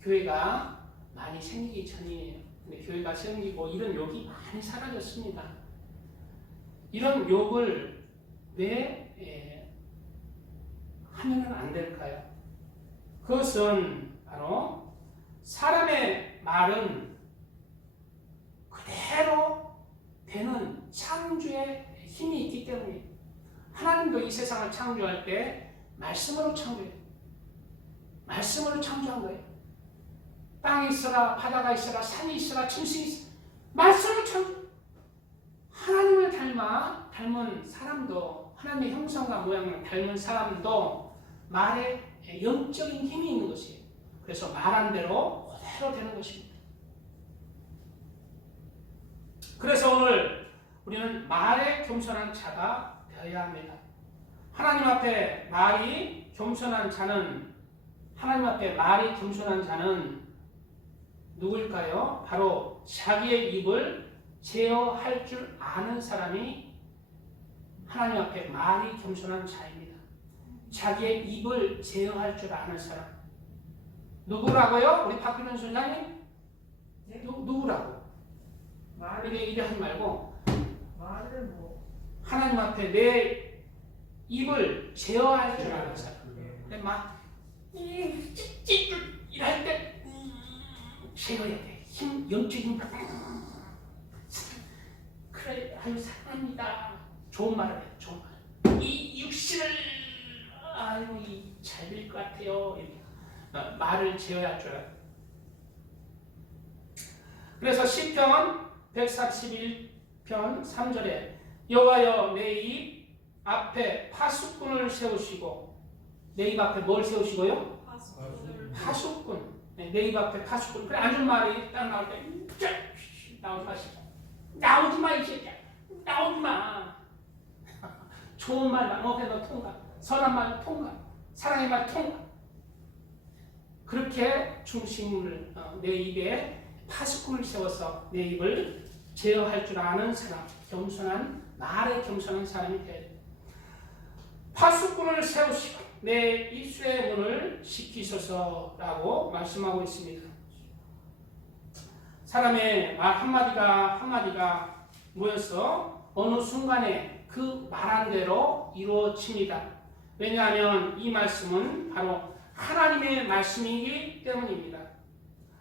교회가 많이 생기기 전이에요. 근데 교회가 생기고 이런 욕이 많이 사라졌습니다. 이런 욕을 왜 하면은 안 될까요? 그것은 바로 사람의 말은 그대로 되는 창조의 힘이 있기 때문에 하나님도 이 세상을 창조할 때 말씀으로 창조해요. 말씀으로 창조한 거예요. 땅이 있어라, 바다가 있어라, 산이 있어라, 짐승이 있어라. 말씀으로 창조. 하나님을 닮은 사람도, 하나님의 형상과 모양을 닮은 사람도 말에 영적인 힘이 있는 것이에요. 그래서 말한 대로 그대로 되는 것입니다. 그래서 오늘 우리는 말에 겸손한 자가 되어야 합니다. 하나님 앞에 말이 겸손한 자는 누구일까요? 바로 자기의 입을 제어할 줄 아는 사람이 하나님 앞에 말이 겸손한 자입니다. 자기의 입을 제어할 줄 아는 사람. 누구라고요? 우리 박근현 소장님? 네? 누구라고? 이래 하지 말고 말을 뭐 하나님 앞에 내 입을 제어할 줄 아는 사람. 근데 막 이럴 때 제어해야 돼. 영적인 그래, 아유 사랑합니다. 좋은 말을 해. 좋은 말. 이 육신을 아유 잘 될 것 같아요. 말을 제어할 줄 알아요. 그래서 시편 141편 3절에 여호와여 내 입 앞에 파수꾼을 세우시고, 내 입 앞에 뭘 세우시고요? 파수꾼. 내 입 앞에 파수꾼. 그래 앉은 말이 딱 나올 때 나오지 마시고, 나오지 마 이 새끼야, 나오지 마. 좋은 말만 그래 너 통과, 선한 말 통과, 사랑의 말 통과. 그렇게 중심을 내 입에 파수꾼을 세워서 내 입을 제어할 줄 아는 사람, 겸손한 말에 겸손한 사람이 되어야 돼요. 파수꾼을 세우시고 내 입술의 문을 지키소서라고 말씀하고 있습니다. 사람의 말 한마디가 모여서 어느 순간에 그 말한 대로 이루어집니다. 왜냐하면 이 말씀은 바로 하나님의 말씀이기 때문입니다.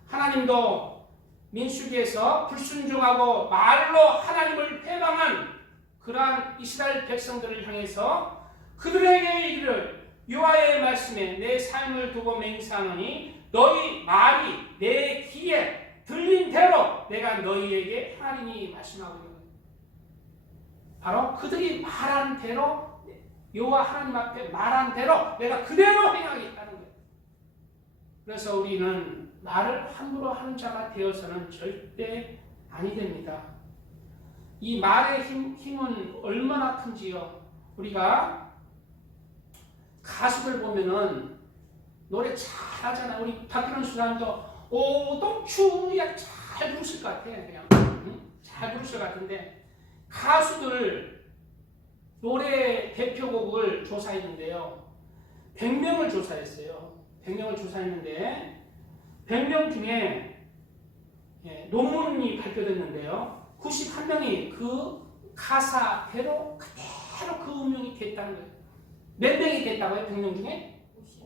하나님도 민수기에서 불순종하고 말로 하나님을 회방한 그러한 이스라엘 백성들을 향해서 그들에게 이르기를 여호와의 말씀에 내 삶을 두고 맹세하노니 너희 말이 내 귀에 들린 대로 내가 너희에게 하리니 말씀하고 있는 거예요. 바로 그들이 말한 대로, 여호와 하나님 앞에 말한 대로 내가 그대로 행하겠다는 거예요. 그래서 우리는 말을 함부로 하는 자가 되어서는 절대 아니 됩니다. 이 말의 힘은 얼마나 큰지요. 우리가 가수들 보면은 노래 잘하잖아. 우리 박근홍 수장도 오동추야 잘 부르실 것 같아. 그냥 잘 부르실 것 같은데, 가수들 노래 대표곡을 조사했는데요. 100명을 조사했어요. 100명을 조사했는데 100명 중에 논문이 발표됐는데요. 91명이 그 가사대로 그대로 그 음명이 됐다는 거예요. 몇 명이 됐다고요? 100명 중에?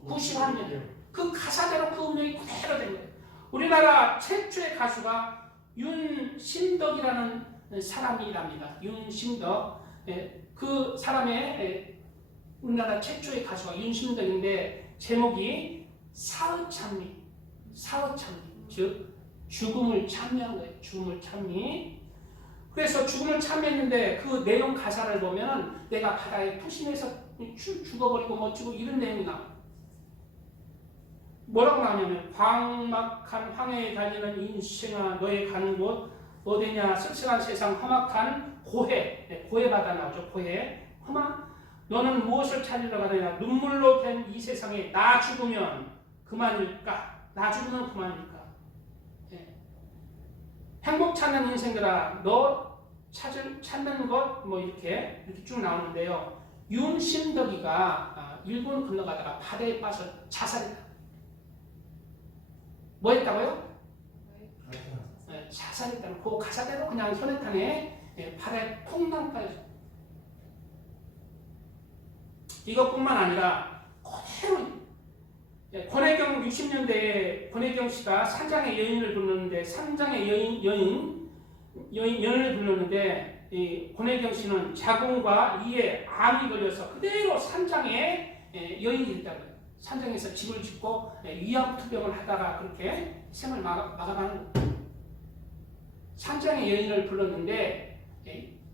91명. 그 가사대로 그 음명이 그대로 된 거예요. 우리나라 최초의 가수가 윤심덕이라는 사람이랍니다. 윤심덕. 그 사람의 우리나라 최초의 가수가 윤심덕인데 제목이 사흘찬미, 즉 죽음을 찬미한 거예요. 죽음을 찬미. 그래서 죽음을 찬미했는데 그 내용 가사를 보면 내가 바다에 투신해서 죽어버리고 멋지고 이런 내용이 나와요. 뭐라고 나오냐면 광막한 황해에 달리는 인생아 너의 가는 곳 어디냐 씁쓸한 세상 험악한 고해 바다 나오죠. 고해 험한 너는 무엇을 찾으러 가느냐 눈물로 된 이 세상에 나 죽으면 그만일까? 나 죽으면 그만일까? 행복 찾는 인생들아 너 찾는 것 뭐 이렇게 쭉 나오는데요. 윤심덕이가 일본 건너가다가 바다에 빠져 자살했다. 뭐 했다고요? 자살했다는 그 가사대로 그냥 혈액탄에 팔에 퐁당 빠졌어요. 이것뿐만 아니라 그대로 권혜경 60년대에 권혜경 씨가 산장의 여인을 불렀는데 산장의 여인을 불렀는데 이 권혜경 씨는 자궁과 이에 암이 걸려서 그대로 산장의 여인이 됐다고요. 산장에서 집을 짓고 위암투병을 하다가 그렇게 생을 마감하는 거예요. 산장의 여인을 불렀는데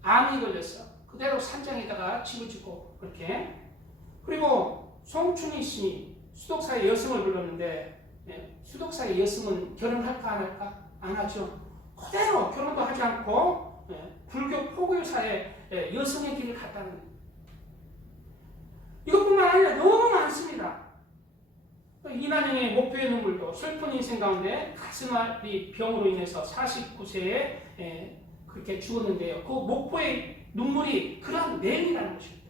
암이 걸렸어. 그대로 산장에다가 집을 짓고 그렇게. 그리고 송충희 씨 수독사의 여성을 불렀는데 수독사의 여성은 결혼할까 안 할까? 안 하죠. 그대로 결혼도 하지 않고 불교 포교사의 여성의 길을 갔다는 거예요. 이것뿐만 아니라 너무 많습니다. 이난영의 목표의 눈물도 슬픈 인생 가운데 가슴앓이 병으로 인해서 49세에 그렇게 죽었는데요. 그 목표의 눈물이 그런 내용이라는 것입니다.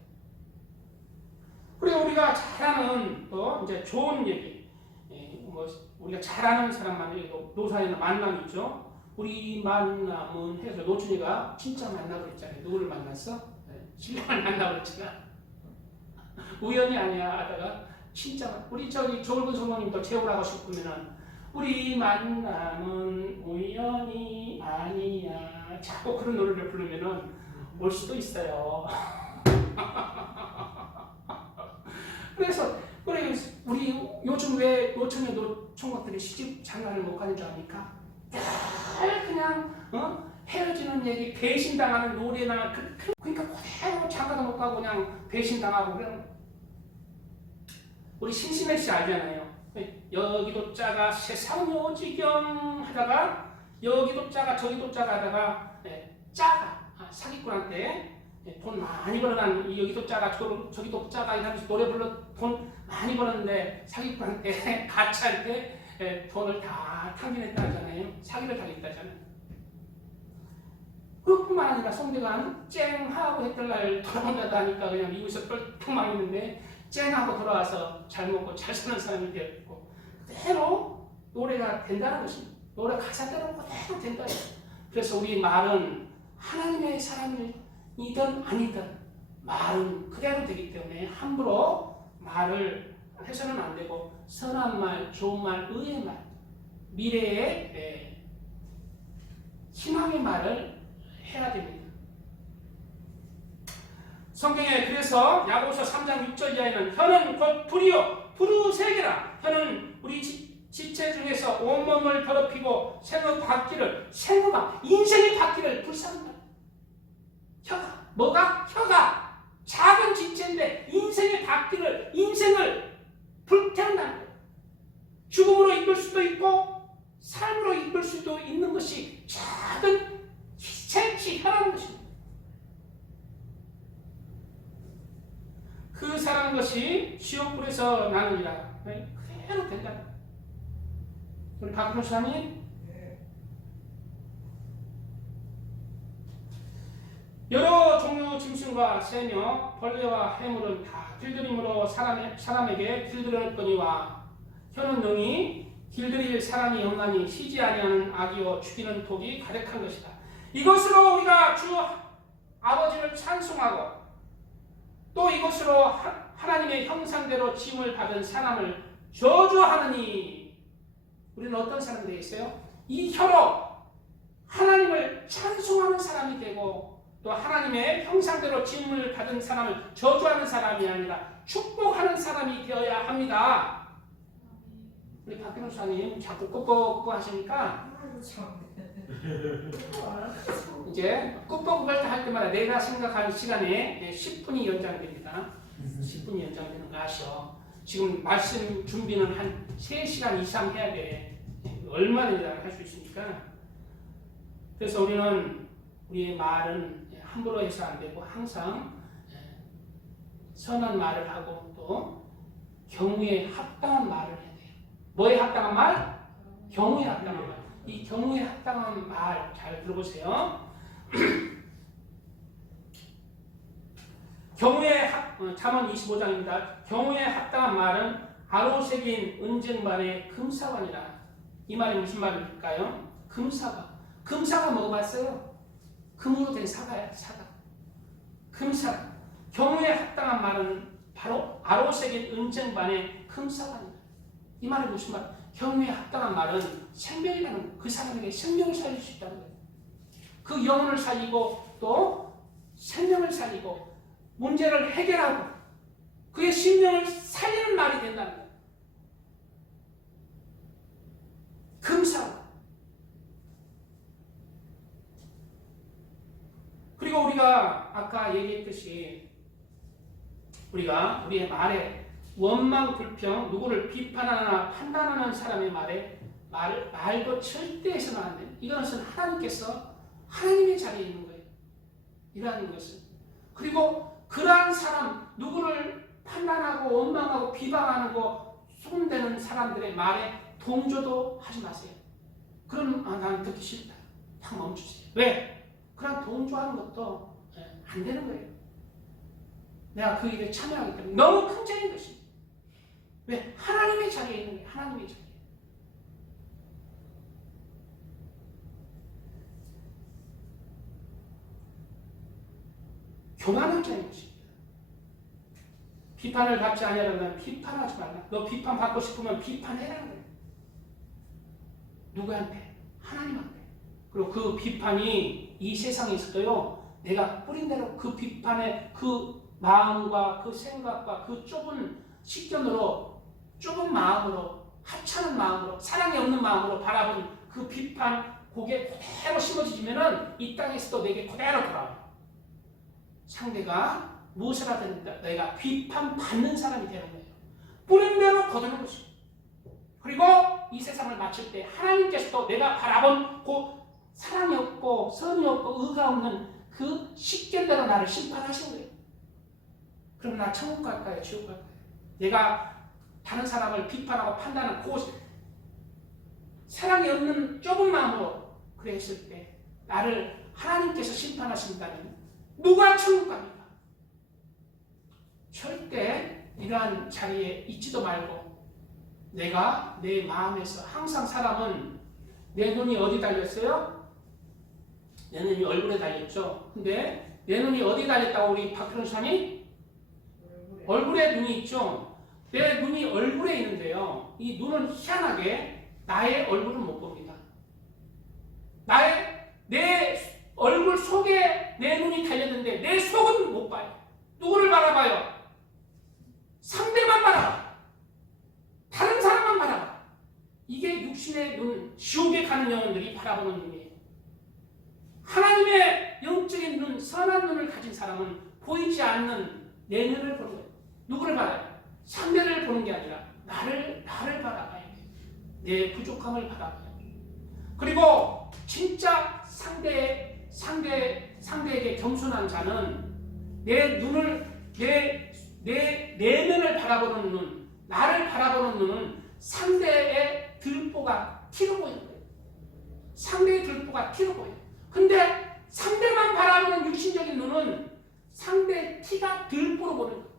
그리고 우리가 잘 아는 또 이제 좋은 얘기, 뭐 우리가 잘 아는 사람만 노사에는 만남이 있죠. 우리 만남은 해서 노춘이가 진짜 만나고 있잖아요. 누구를 만났어? 신랑을 만나고 있잖아. 우연이 아니야 하다가 진짜 우리 저기 조을근 성모님도 재우라고 싶으면은 우리 만남은 우연이 아니야 자꾸 그런 노래를 부르면은 올 수도 있어요. 그래서 우리 요즘 왜 노처녀 노총각들이 시집 장가를 못 가는 줄 압니까? 그냥 헤어지는 얘기 배신당하는 노래나 그러니까 그대로 장가도 못 가고 그냥 배신당하고 그냥. 우리 심심해 씨 알잖아요. 여기도 짜가 세상이 오지경 하다가 여기도 짜가 저기도 짜가 하다가 짜가 사기꾼한테 돈 많이 벌어난 여기도 짜가 저기도 짜가 이러면서 노래 불러 돈 많이 벌었는데 사기꾼한테 가짜한테 돈을 다 탕진했다 하잖아요. 사기를 당했다 하잖아요. 그뿐만 아니라 송대관 쨍하고 했던 날 돌아온다고 하니까 그냥 미국에서 뻘떡 망했는데 쨍하고 돌아와서 잘 먹고 잘 사는 사람이 되었고 그대로 노래가 된다는 것입니다. 노래 가사대로 그대로 된다. 그래서 우리 말은 하나님의 사람이든 아니든 말은 그대로 되기 때문에 함부로 말을 해서는 안 되고 선한 말, 좋은 말, 의의 말, 미래의 희망의 말을 해야 됩니다. 성경에 그래서 야고보서 3장 6절 이하에는 혀는 곧 불이요 불우세계라. 혀는 우리 지체 중에서 온몸을 더럽히고 생의 인생의 바퀴를 불사른다. 혀가 뭐가? 혀가 작은 지체인데 인생을 불태운다는 거예요. 죽음으로 이끌 수도 있고 삶으로 이끌 수도 있는 것이 작은 기체치 혀라는 것입니다. 그 사는 것이 지옥불에서 나느니라. 그대로 된다. 우리 박근호 사님 여러 종류 짐승과 새며 벌레와 해물은 다 길들임으로 사람에게 길들였거니와 혀는 능히 길들일 사람이 없나니 쉬지 아니하는 악이요 죽이는 독이 가득한 것이다. 이것으로 우리가 주 아버지를 찬송하고 또 이것으로 하나님의 형상대로 지음을 받은 사람을 저주하느니 우리는 어떤 사람이 되겠어요? 이 혀로 하나님을 찬송하는 사람이 되고 또 하나님의 형상대로 지음을 받은 사람을 저주하는 사람이 아니라 축복하는 사람이 되어야 합니다. 우리 박근호 사님 자꾸 끄뻑끄뻑 하시니까 이제 끄뻑끄뻑 할 때마다 내가 생각하는 시간에 10분이 연장됩니다. 10분이 연장되는 거 아셔. 지금 말씀 준비는 한 3시간 이상 해야 돼. 얼마든지 할 수 있으니까. 그래서 우리의 말은 함부로 해서 안 되고 항상 선한 말을 하고 또 경우에 합당한 말을 해야 돼요. 뭐에 합당한 말? 경우에 합당한 말. 이 경우에 합당한 말 잘 들어보세요. 잠언 25장입니다. 경우에 합당한 말은 아로새긴 은쟁반의 금사관이라. 이 말이 무슨 말일까요? 금사과. 금사과 먹어봤어요? 금으로 된 사과야, 사과. 금사과. 경우에 합당한 말은 바로 아로새긴 은쟁반의 금사과입니다. 이 말이 무슨 말? 경우에 합당한 말은 생명이라는 그 사람에게 생명을 살릴 수 있다는 거예요. 그 영혼을 살리고 또 생명을 살리고 문제를 해결하고 그의 sinh命을 살리는 말이 된다는 거예요. 금사과. 그리고 우리가 아까 얘기했듯이 우리가 우리의 말에 원망, 불평, 누구를 비판하거나 판단하는 사람의 말도 절대 해서는 안 돼요. 이것은 하나님께서 하나님의 자리에 있는 거예요. 이러한 것은. 그리고 그러한 사람, 누구를 판단하고 원망하고 비방하고 손대는 사람들의 말에 동조도 하지 마세요. 그럼 나는 듣기 싫다. 딱 멈추세요. 왜? 그런 동조하는 것도 안 되는 거예요. 내가 그 일에 참여하기 때문에 너무 큰 죄인 것입니다. 왜? 하나님의 자리에 있는 거예요. 하나님의 자리에. 교만한 자인 것입니다. 비판을 받지 아니하려면 비판하지 말라. 너 비판 받고 싶으면 비판해라는 거예요. 누구한테? 하나님한테. 그리고 그 비판이 이 세상에 있어도요, 내가 뿌린 대로 그 비판의 그 마음과 그 생각과 그 좁은 식견으로, 좁은 마음으로, 하찮은 마음으로, 사랑이 없는 마음으로 바라본 그 비판 고개 그대로 심어지면은 이 땅에서도 내게 그대로 돌아와요. 상대가 무엇을 하든 내가 비판받는 사람이 되는 거예요. 뿌린 대로 거두는 것입니다. 그리고 이 세상을 마칠 때 하나님께서도 내가 바라본 그 사랑이 없고 선이 없고 의가 없는 그 식견대로 나를 심판하신 거예요. 그럼 나 천국 갈까요? 지옥 갈까요? 내가 다른 사람을 비판하고 판단하는 그 사랑이 없는 좁은 마음으로 그랬을 때 나를 하나님께서 심판하신다면 누가 천국 갑니까? 절대 이러한 자리에 있지도 말고 내가 내 마음에서 항상 사람은 내 눈이 어디 달렸어요? 내 눈이 얼굴에 달렸죠. 근데 내 눈이 어디 달렸다고 우리 박현선이? 얼굴에 눈이 있죠. 내 눈이 얼굴에 있는데요. 이 눈은 희한하게 나의 얼굴을 못 봅니다. 내 얼굴 속에 내 눈이 달렸는데 내 속은 못 봐요. 누구를 바라봐요? 상대만 바라봐. 다른 사람만 바라봐. 이게 육신의 눈, 지옥에 가는 영혼들이 바라보는 눈이에요. 하나님의 영적인 눈, 선한 눈을 가진 사람은 보이지 않는 내 눈을 보는 거예요. 누구를 바라봐요? 상대를 보는 게 아니라 나를 바라봐야 돼요. 내 부족함을 바라봐요. 그리고 진짜 상대에게 겸손한 자는 내 눈을 내 내면을 바라보는 눈, 나를 바라보는 눈은 상대의 들보가 티로 보이는 거예요. 상대의 들보가 티로 보여요. 근데 상대만 바라보는 육신적인 눈은 상대의 티가 들보로 보는 거예요.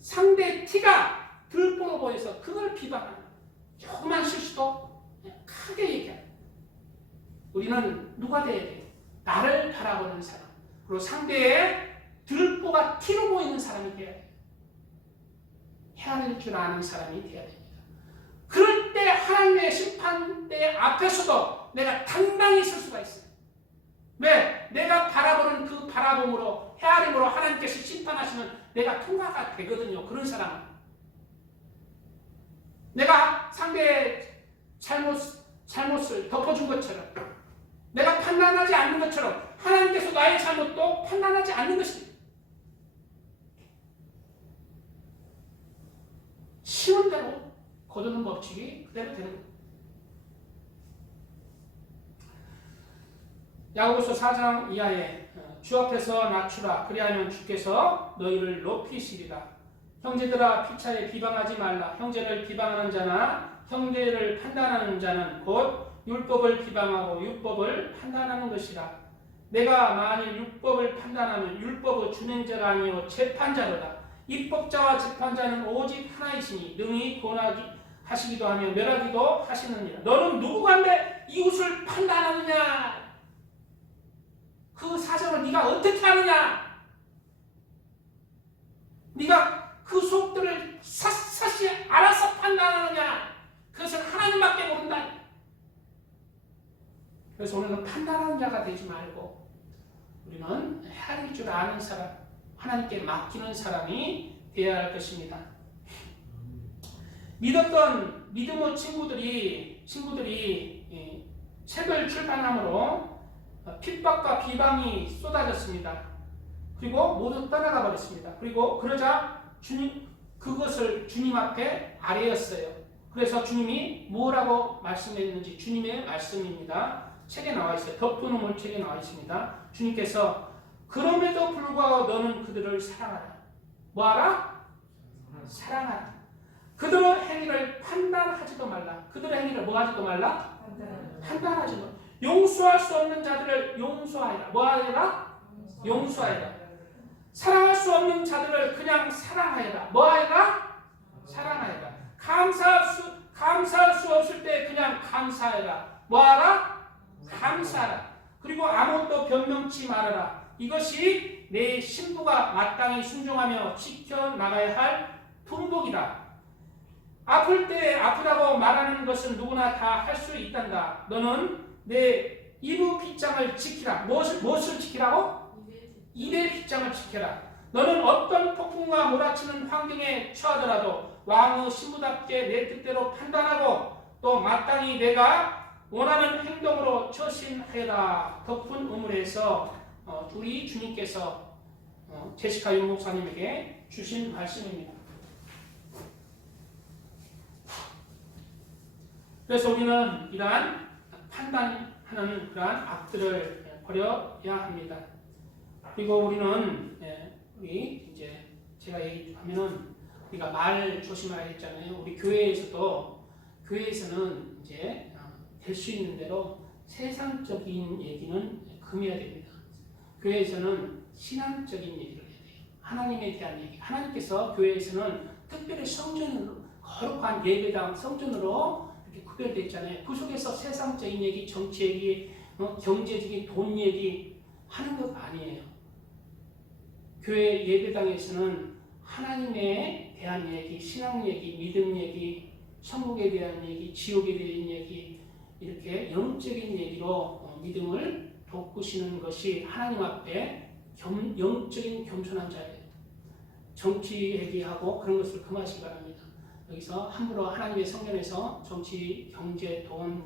상대의 티가 들보로 보여서 그걸 비방하는 거예요. 조그만 실수도 크게 얘기해요. 우리는 누가 돼야 돼요? 나를 바라보는 사람. 그리고 상대의 들보가 티로 보이는 사람이 되어야 돼요. 헤아릴 줄 아는 사람이 되어야 됩니다. 그럴 때 하나님의 심판대 앞에서도 내가 당당히 설 수가 있어요. 왜? 내가 바라보는 그 바라봄으로 헤아림으로 하나님께서 심판하시면 내가 통과가 되거든요. 그런 사람은. 내가 상대의 잘못을 덮어준 것처럼 내가 판단하지 않는 것처럼 하나님께서 나의 잘못도 판단하지 않는 것입니다. 쉬운 대로 거두는 법칙이 그대로 되는 겁니다. 야고보서 4장 이하에 주 앞에서 낮추라. 그리하면 주께서 너희를 높이시리라. 형제들아 피차에 비방하지 말라. 형제를 비방하는 자나 형제를 판단하는 자는 곧 율법을 비방하고 율법을 판단하는 것이라. 내가 만일 율법을 판단하면 율법의 준행자가 아니요 재판자로다. 입법자와 재판자는 오직 하나이시니 능히 하시기도 하며 멸하기도 하시느니라. 너는 누구가 내 이웃을 판단하느냐? 그 사정을 네가 어떻게 하느냐? 네가 그 속들을 샅샅이 알아서 판단하느냐? 그것은 하나님밖에 모른다. 그래서 오늘은 판단하는 자가 되지 말고 우리는 헤아릴 줄 아는 사람, 하나님께 맡기는 사람이 되어야 할 것입니다. 믿었던 믿음의 친구들이 책을 출판함으로 핍박과 비방이 쏟아졌습니다. 그리고 모두 떠나가 버렸습니다. 그리고 그러자 그것을 주님 앞에 아뢰었어요. 그래서 주님이 뭐라고 말씀했는지 주님의 말씀입니다. 책에 나와 있어요. 덮은 우물 책에 나와 있습니다. 주님께서 그럼에도 불구하고 너는 그들을 사랑하라. 뭐하라? 사랑하라. 그들의 행위를 판단하지도 말라. 그들의 행위를 뭐하지도 말라? 판단하지도 말라. 용서할 수 없는 자들을 용서하라. 뭐하라? 용서하라. 사랑할 수 없는 자들을 그냥 사랑하라. 뭐하라? 사랑하라. 감사할 수 없을 때 그냥 감사하라. 뭐하라? 감사하라. 그리고 아무것도 변명치 말아라. 이것이 내 신부가 마땅히 순종하며 지켜나가야 할 풍복이다. 아플 때 아프다고 말하는 것은 누구나 다 할 수 있단다. 너는 내 이루 빗장을 지키라. 무엇을 지키라고? 입의 빗장을 지켜라. 너는 어떤 폭풍과 몰아치는 환경에 처하더라도 왕의 신부답게 내 뜻대로 판단하고 또 마땅히 내가 원하는 행동으로 처신하여라. 덮은 우물에서 우리 주님께서 제시카 윤 목사님에게 주신 말씀입니다. 그래서 우리는 이러한 판단하는 그러한 악들을 버려야 합니다. 그리고 우리는 우리 이제 제가 얘기하면은 우리가 말 조심하라 했잖아요. 우리 교회에서는 이제 될 수 있는 대로 세상적인 얘기는 금해야 됩니다. 교회에서는 신앙적인 얘기를 해야 돼요. 하나님에 대한 얘기. 하나님께서 교회에서는 특별히 성전으로 거룩한 예배당 성전으로 이렇게 구별되어 있잖아요. 그 속에서 세상적인 얘기, 정치 얘기, 경제적인 돈 얘기 하는 것 아니에요. 교회 예배당에서는 하나님에 대한 얘기, 신앙 얘기, 믿음 얘기, 천국에 대한 얘기, 지옥에 대한 얘기, 이렇게 영적인 얘기로 믿음을 돋구시는 것이 하나님 앞에 영적인 겸손한 자예요. 정치 얘기하고 그런 것을 금하시기 바랍니다. 여기서 함부로 하나님의 성전에서 정치, 경제, 돈,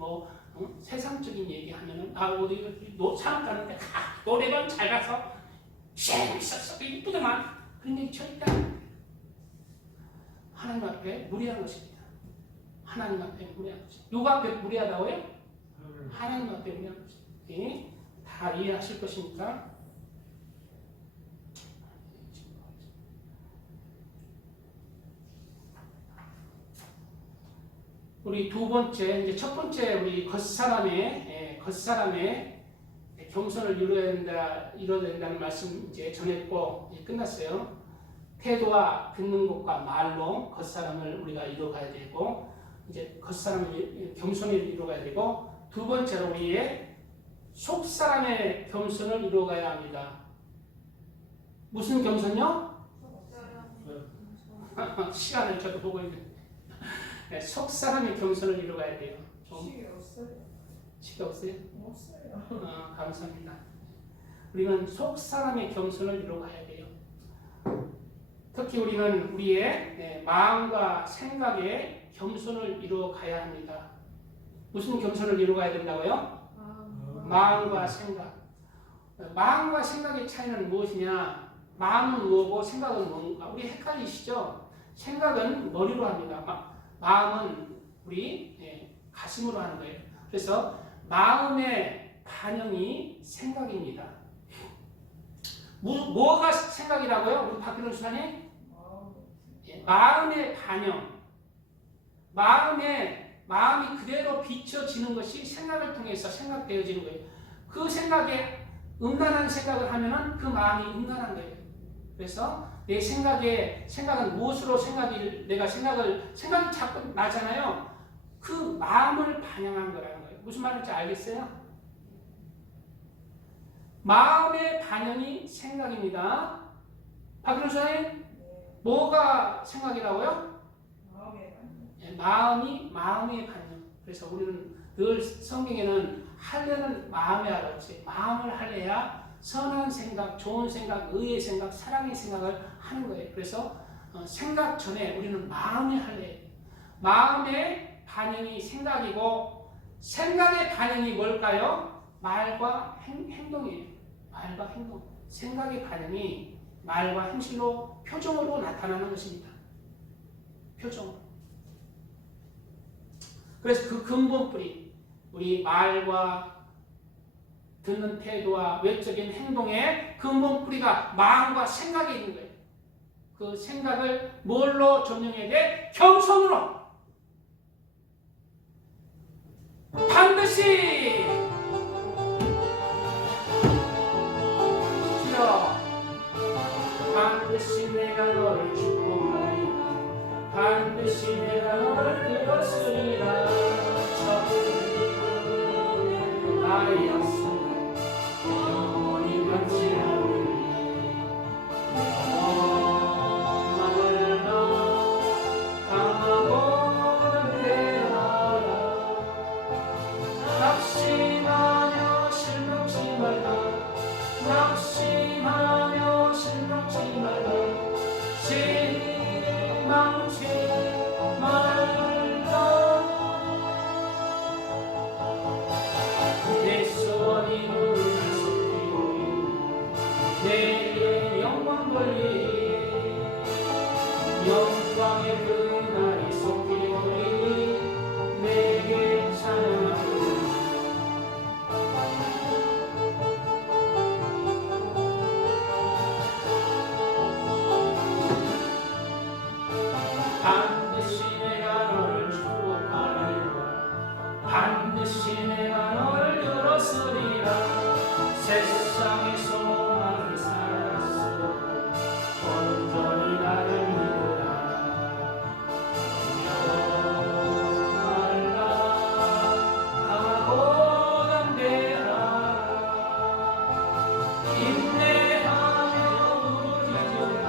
세상적인 얘기하면은 어디 산업 가는데 노래방 잘 가서 재밌었어, 이쁘더만 그런 얘기 절대 안 해요. 하나님 앞에 무리한 것입니다. 하나님 앞에 무리한 것입니다. 누구 앞에 무리하다고요? 하나님 앞에 무리한 것입니다. 예? 다 이해하실 것입니까? 우리 두 번째, 이제 첫 번째 우리 겉사람의 겸손을 이루어야 된다는 말씀 이제 전했고 이제 끝났어요. 태도와 듣는 것과 말로 겉사람을 우리가 이루어가야 되고 이제 겉사람의 겸손을 이루어가야 되고 두 번째로 우리의 속사람의 겸손을 이루어가야 합니다. 무슨 겸손요? 시간을 저도 보고 있는데 속사람의 겸손을 이루어가야 돼요. 시계 없어요. 시계 없어요? 없어요. 감사합니다. 우리는 속사람의 겸손을 이루어가야 돼요. 특히 우리는 우리의 마음과 생각에 겸손을 이루어가야 합니다. 무슨 겸손을 이루어가야 된다고요? 마음과 생각. 마음과 생각의 차이는 무엇이냐? 마음은 무엇고 생각은 뭔가? 우리 헷갈리시죠? 생각은 머리로 합니다. 마음은 우리 가슴으로 하는 거예요. 그래서 마음의 반영이 생각입니다. 뭐가 생각이라고요? 우리 박근혜 수사님? 마음의 반영. 마음이 그대로 비춰지는 것이 생각을 통해서 생각되어지는 거예요. 그 생각에 음란한 생각을 하면은 그 마음이 음란한 거예요. 그래서 내 생각은 무엇으로 생각이 자꾸 나잖아요. 그 마음을 반영한 거라는 거예요. 무슨 말인지 알겠어요? 마음의 반영이 생각입니다. 박근호 선생님, 뭐가 생각이라고요? 마음의 반영. 그래서 우리는 늘 성경에는 할례는 마음에 하라지. 마음을 할례야 선한 생각, 좋은 생각, 의의 생각, 사랑의 생각을 하는 거예요. 그래서 생각 전에 우리는 마음의 할례. 마음의 반영이 생각이고 생각의 반영이 뭘까요? 말과 행동이에요. 말과 행동. 생각의 반영이 말과 행실로 표정으로 나타나는 것입니다. 표정으로. 그래서 그 근본뿌리, 우리 말과 듣는 태도와 외적인 행동의 근본뿌리가 마음과 생각에 있는 거예요. 그 생각을 뭘로 점령해야 돼? 겸손으로. 반드시 반드시 내가 너를 축복하리니 반드시 내가 너를 들었으리라. 나였으니 영원히 변치 않으리. 너만을 너 강하고 담대하라. 낙심하며 실망치 말라. 낙심하며 실망치 말라. 실망치 말라. 내 소원이 눈을 속이오니 내 영광 돌리니 영광의 그날이 속이오니 내게 찬양하리. 반드시 내가 너를 축복하리라. 반드시 내가 너를 들었으리라. 세상의 소망이 사라졌어. 온전히 나를 믿으라. 두려워말라. 강하고 담대하라. 인내하며 부르짖으라.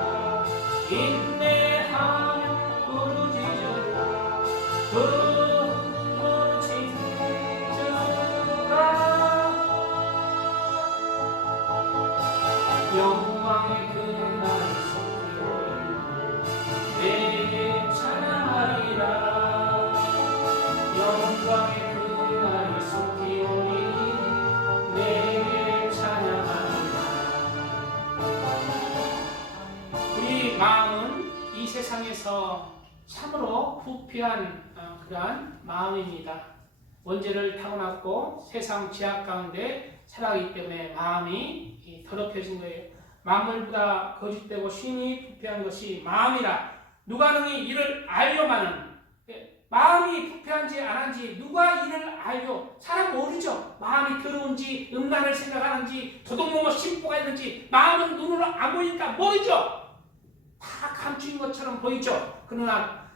인내하며 부르짖으라. 영광의 그날이 속이오니 내게 찬양하리라. 영광의 그날이 속이오니 내게 찬양하리라. 우리 마음은 이 세상에서 참으로 부패한 그러한 마음입니다. 원죄를 타고났고 세상 죄악 가운데 살아가기 때문에 마음이 더럽혀진 거예요. 만물보다 거짓되고 심히 부패한 것이 마음이라. 누가 능히 이를 알려마는. 마음이 부패한지 안 한지 누가 이를 알려? 사람 모르죠. 마음이 더러운지 음란을 생각하는지 도둑놈의 심보가 있는지 마음은 눈으로 안 보니까 모르죠. 다 감추인 것처럼 보이죠. 그러나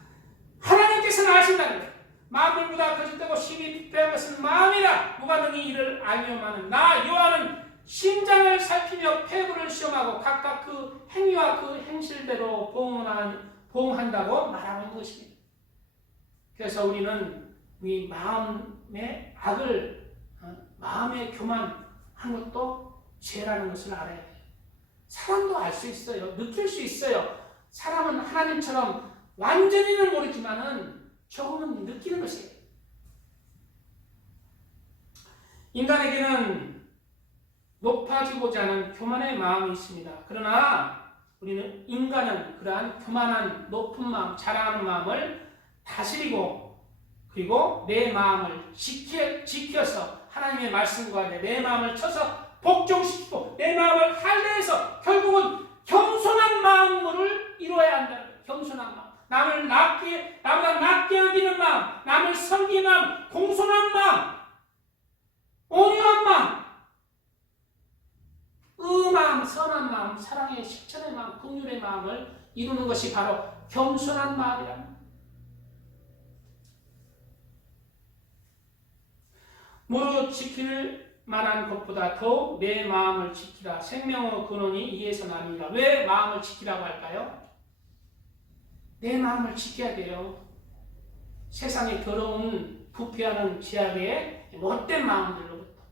하나님께서는 아신다는 거예요. 만물보다 거짓되고 심히 부패한 것은 마음이라. 누가 능히 이를 알려마는. 나 여호와는 심장을 살피며 폐부를 시험하고 각각 그 행위와 그 행실대로 보응한다고 말하는 것입니다. 그래서 우리는 이 마음의 악을 마음의 교만한 것도 죄라는 것을 알아야 돼요. 사람도 알 수 있어요. 느낄 수 있어요. 사람은 하나님처럼 완전히는 모르지만은 조금은 느끼는 것이에요. 인간에게는 높아지고자 하는 교만의 마음이 있습니다. 그러나 우리는 인간은 그러한 교만한 높은 마음, 자랑하는 마음을 다스리고 그리고 내 마음을 지켜서 하나님의 말씀과 내 마음을 쳐서 복종시키고 내 마음을 할례해서 결국은 겸손한 마음을 이루어야 한다는 거예요. 겸손한 마음. 나보다 낮게 여기는 마음, 남을 섬기는 마음, 공손한 마음, 온유한 마음, 마음, 선한 마음, 사랑의 실천의 마음, 그 마음을 이루는 것이 바로 겸손한 마음이랍니다. 무릇 지킬 만한 것보다 더욱 내 마음을 지키라. 생명의 근원이 이에서 나니라. 왜 마음을 지키라고 할까요? 내 마음을 지켜야 돼요. 세상의 더러운 부패하는 죄악의 못된 마음들로부터,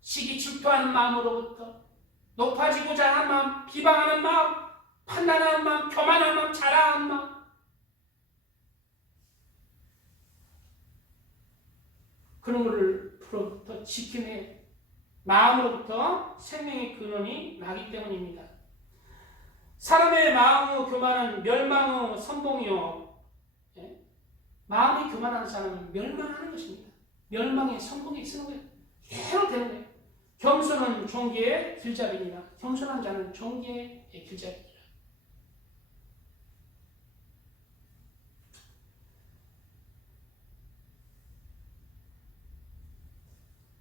시기 질투하는 마음으로부터, 높아지고자 하는 마음, 비방하는 마음, 판단하는 마음, 교만하는 마음, 자랑하는 마음, 그런 것으로부터 지킴의 마음으로부터 생명의 근원이 나기 때문입니다. 사람의 마음의 교만은 멸망의 선봉이요. 마음이 교만한 사람은 멸망하는 것입니다. 멸망의 선봉에 쓰는 거예요. 계속 되는 거예요. 겸손은 종기의 길잡이니라. 겸손한 자는 종기의 길잡이니라.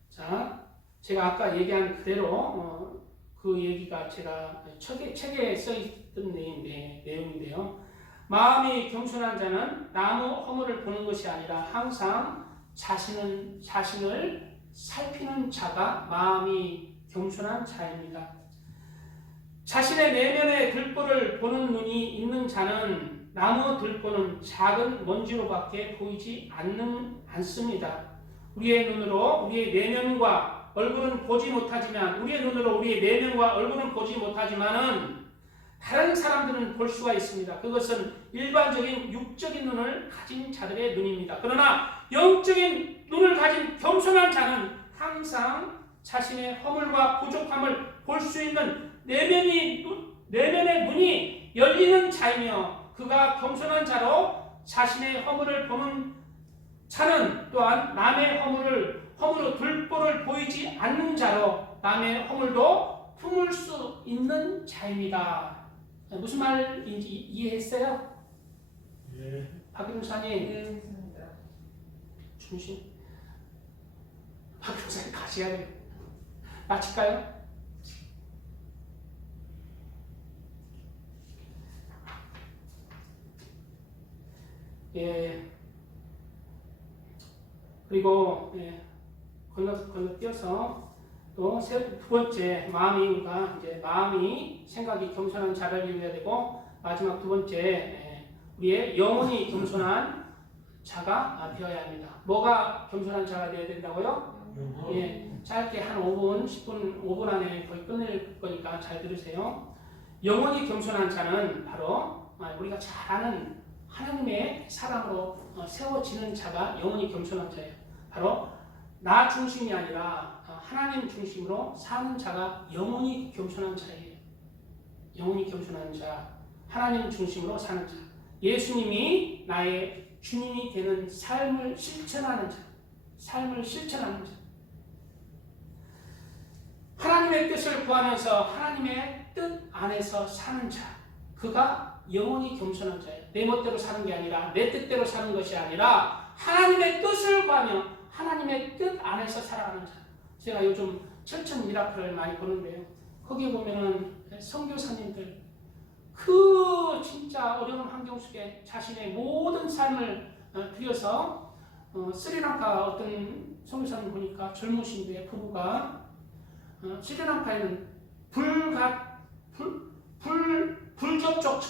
자, 제가 아까 얘기한 그대로 그 얘기가 제가 책에 써있던 내용인데요. 마음이 겸손한 자는 남의 허물을 보는 것이 아니라 항상 자신을 살피는 자가 마음이 겸손한 자입니다. 자신의 내면의 들보를 보는 눈이 있는 자는 남의 들보는 작은 먼지로밖에 보이지 않습니다. 우리의 눈으로 우리의 내면과 얼굴은 보지 못하지만 다른 사람들은 볼 수가 있습니다. 그것은 일반적인 육적인 눈을 가진 자들의 눈입니다. 그러나 영적인 눈을 가진 겸손한 자는 항상 자신의 허물과 부족함을 볼 수 있는 내면의 눈이 열리는 자이며, 그가 겸손한 자로 자신의 허물을 보는 자는 또한 남의 허물로 들보를 보이지 않는 자로 남의 허물도 품을 수 있는 자입니다. 무슨 말인지 이해했어요? 네. 박용사님. 네, 했습니다. 중심. 박용사님 가셔야 돼요. 마칠까요? 예. 그리고 건너뛰어서 또 두 번째 마음이 생각이 겸손한 자를 이루어야 되고, 마지막 두 번째 우리의 영혼이 겸손한 자가 되어야 합니다. 뭐가 겸손한 자가 되어야 된다고요? 예, 짧게 한 5분, 10분, 5분 안에 거의 끝낼 거니까 잘 들으세요. 영혼이 겸손한 자는 바로 우리가 잘 아는 하나님의 사랑으로 세워지는 자가 영혼이 겸손한 자예요. 바로 나 중심이 아니라 하나님 중심으로 사는 자가 영혼이 겸손한 자예요. 영혼이 겸손한 자, 하나님 중심으로 사는 자, 예수님이 나의 주님이 되는 삶을 실천하는 자, 하나님의 뜻을 구하면서 하나님의 뜻 안에서 사는 자, 그가 영혼이 겸손한 자예요. 내 멋대로 사는 게 아니라, 내 뜻대로 사는 것이 아니라 하나님의 뜻을 구하며 하나님의 뜻 안에서 살아가는 자. 제가 요즘 철천 미라클을 많이 보는데요. 거기에 보면은 선교사님들 진짜 어려운 환경 속에 자신의 모든 삶을 들여서 스리랑카 어떤 선교사님 보니까 젊으신데 부부가 스리랑카에는 불접촉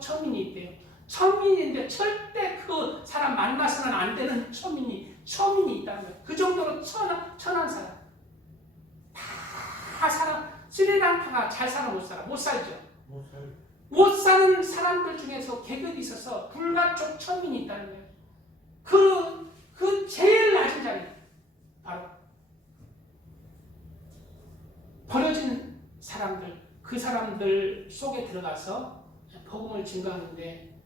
천민이 있대요. 천민인데 절대 그 사람 만나서는 안 되는 천민이 있다는 거예요. 그 정도로 천한 사람. 다 스리랑카가 잘 살아 못 살아? 못 살죠. 못 사는 사람들 중에서 계급이 있어서 불가촉 천민이 있다는 거예요. 그 제일 낮은 자리, 바로 버려진 사람들, 그 사람들 속에 들어가서 복음을 증거하는데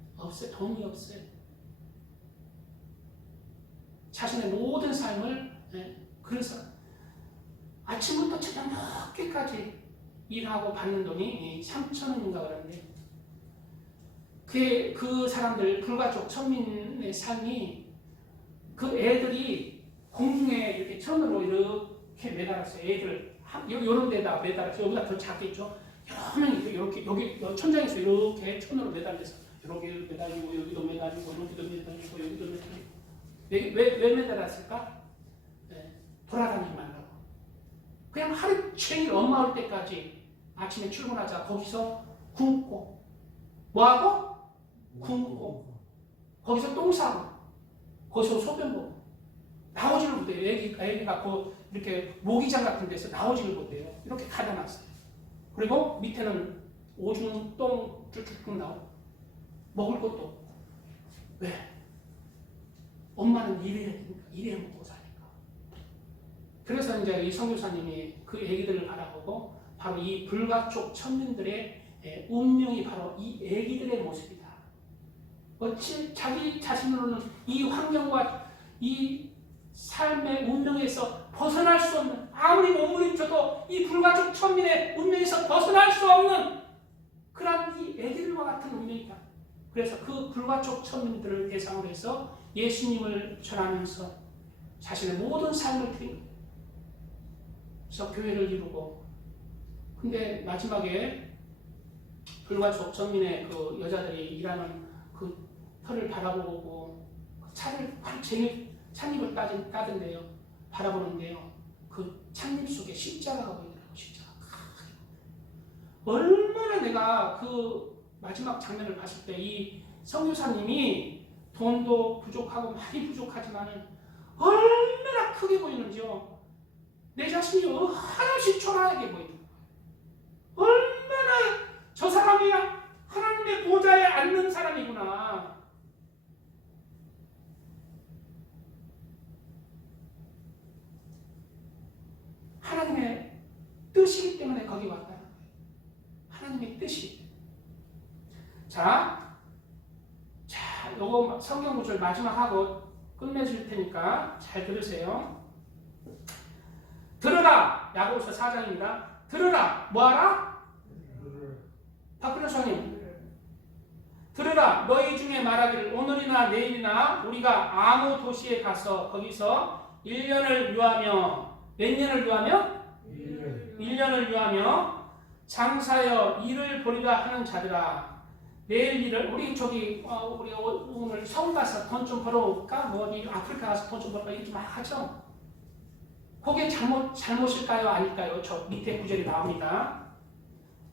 돈이 없어요. 자신의 모든 삶을, 그래서 아침부터 저녁 늦게까지 일하고 받는 돈이 3,000원인가 그러는데, 그 사람들, 불가족 천민의 삶이, 그 애들이 공중에 이렇게 천으로 이렇게 매달았어요. 애들 요런 데다가 매달았어요. 여기다 더 작겠죠. 그러면 이렇게 여기 천장에서 이렇게 천으로 매달려서 이렇게 매달리고 여기도 매달리고 여기도 매달리고 여기도 매달리고 왜 매달았을까? 네, 돌아다니지 말라고. 그냥 하루 종일 엄마 올 때까지 아침에 출근하자 거기서 굶고 뭐하고? 굶고 거기서 똥 싸고 거기서 소변 보고 나오지를 못해요. 애기가 이렇게 모기장 같은 데서 나오지를 못해요. 이렇게 가다놨어요. 그리고 밑에는 오줌, 똥 쭉쭉 나오고 먹을 것도 없고. 왜? 엄마는 일해 먹고 사니까. 그래서 이제 이 선교사님이 그 애기들을 바라보고 바로 이 불가촉 천민들의 운명이 바로 이 애기들의 모습이다. 어찌 자기 자신으로는 이 환경과 이 삶의 운명에서 벗어날 수 없는, 아무리 몸부림쳐도 이 불가촉 천민의 운명에서 벗어날 수 없는 그런 이 애기들과 같은 운명이다. 그래서 그 불가촉 천민들을 대상으로 해서 예수님을 전하면서 자신의 모든 삶을 드린 거예요. 그래서 교회를 이루고, 근데 마지막에 불가촉 천민의 그 여자들이 일하는 그 터를 바라보고 차를 찬잎을 따던데요. 바라보는데요. 그 찬잎 속에 십자가가 보이더라고요. 십자가. 얼마나 내가 그 마지막 장면을 봤을 때 이 선교사님이 돈도 부족하고 많이 부족하지만은 얼마나 크게 보이는지요. 내 자신이 한없이 초라하게 보이는 거예요. 얼마나 저 사람이 하나님의 보좌에 앉는 사람이구나. 하나님의 뜻이기 때문에 거기 왔다는 거예요. 하나님의 뜻이. 자, 요거 성경 구절 마지막 하고 끝내줄 테니까 잘 들으세요. 들으라! 야고보서 4장입니다. 들으라! 뭐하라? 박근호사님, 들으라! 너희 중에 말하기를 오늘이나 내일이나 우리가 아무 도시에 가서 거기서 1년을 유하며, 몇 년을 유하며? 1년을 유하며 장사여 일을 벌이라 하는 자들아, 내일 일을 우리 오늘 서울 가서 돈 좀 벌어올까? 뭐 어디 아프리카 가서 돈 좀 벌어올까? 이렇게 막 하죠. 그게 잘못일까요? 아닐까요? 저 밑에 구절이 나옵니다.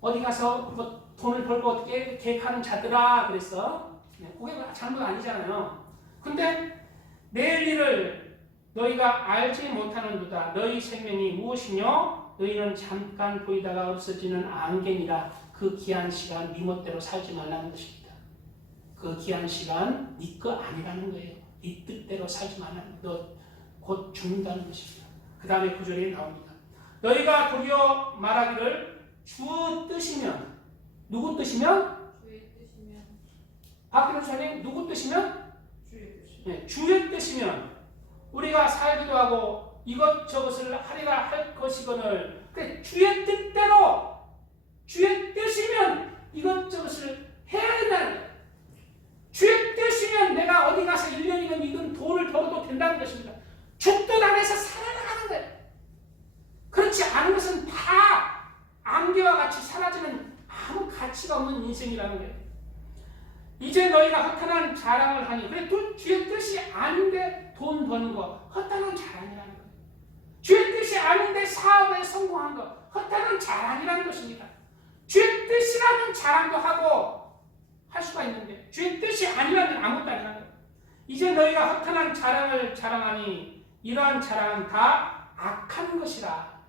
어디 가서 뭐 돈을 벌고 어떻게 계획하는 자들아 그랬어. 그게 잘못 아니잖아요. 근데 내일 일을 너희가 알지 못하는도다. 너희 생명이 무엇이며 너희는 잠깐 보이다가 없어지는 안개니라. 그 귀한 시간 네 멋대로 살지 말라는 것입니다. 그 귀한 시간 네 거 아니라는 거예요. 네 뜻대로 살지 말라는 거. 너 곧 죽는다는 것입니다. 그 다음에 구절이 나옵니다. 너희가 도리어 말하기를 주 뜻이면, 누구 뜻이면? 주의 뜻이면. 박기록 사님 누구 뜻이면? 주의 뜻이면. 네, 주의 뜻이면 우리가 살기도 하고 이것저것을 하리라 할 것이거늘. 그래, 주의 뜻대로, 주의 뜻이면 이것저것을 해야 된다는 거예요. 주의 뜻이면 내가 어디 가서 1년이건 2건 돈을 벌어도 된다는 것입니다. 죽도 안에서 살아나가는 거예요. 그렇지 않은 것은 다 안개와 같이 사라지는 아무 가치가 없는 인생이라는 거예요. 이제 너희가 허탄한 자랑을 하니, 그래 주의 뜻이 아닌데 돈 버는 거 허탄한 자랑이라는 거예요. 주의 뜻이 아닌데 사업에 성공한 거 허탄한 자랑이라는 것입니다. 주의 뜻이라면 자랑도 하고 할 수가 있는데 주의 뜻이 아니라면 아무것도 아니라는 거예요. 이제 너희가 허탄한 자랑을 자랑하니 이러한 자랑은 다 악한 것이라.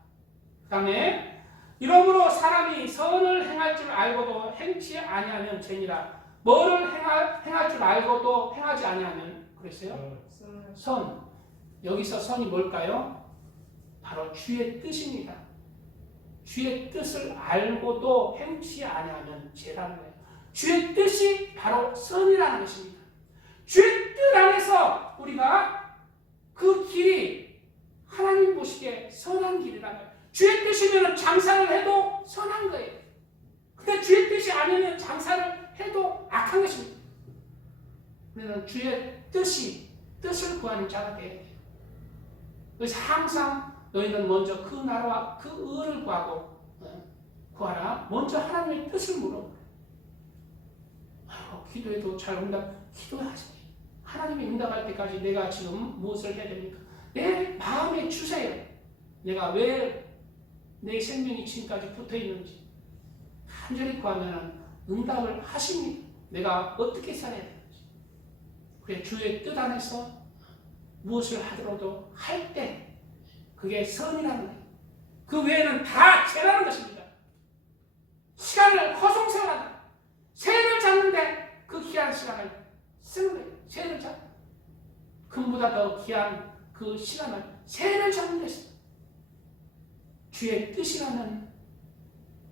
그 다음에 이러므로 사람이 선을 행할 줄 알고도 행치 아니하면 죄니라. 뭐를 행할 줄 알고도 행하지 아니하면 그랬어요? 선. 여기서 선이 뭘까요? 바로 주의 뜻입니다. 주의 뜻을 알고도 행치 아니하면 죄라는 거예요. 주의 뜻이 바로 선이라는 것입니다. 주의 뜻 안에서 우리가 그 길이 하나님 보시기에 선한 길이라는 거예요. 주의 뜻이면 장사를 해도 선한 거예요. 근데 주의 뜻이 아니면 장사를 해도 악한 것입니다. 우리는 주의 뜻을 구하는 자가 되어야 돼요. 그래서 항상 너희는 먼저 그 나라와 그 의를 구하고 구하라. 먼저 하나님의 뜻을 물어보래. 기도해도 잘 기도하지. 하나님이 응답할 때까지 내가 지금 무엇을 해야 됩니까? 내 마음에 주세요. 내가 왜 내 생명이 지금까지 붙어 있는지 간절히 구하면 응답을 하십니다. 내가 어떻게 살아야 되는지. 그래, 주의 뜻 안에서 무엇을 하더라도 할 때 그게 선이라는 거예요. 그 외에는 다 죄라는 것입니다. 시간을 허송세월하다. 새를 잡는데 그 귀한 시간을 쓰는 거예요. 새를 잡. 금보다 더 귀한 그 시간을 새를 잡는 데 써. 주의 뜻이라는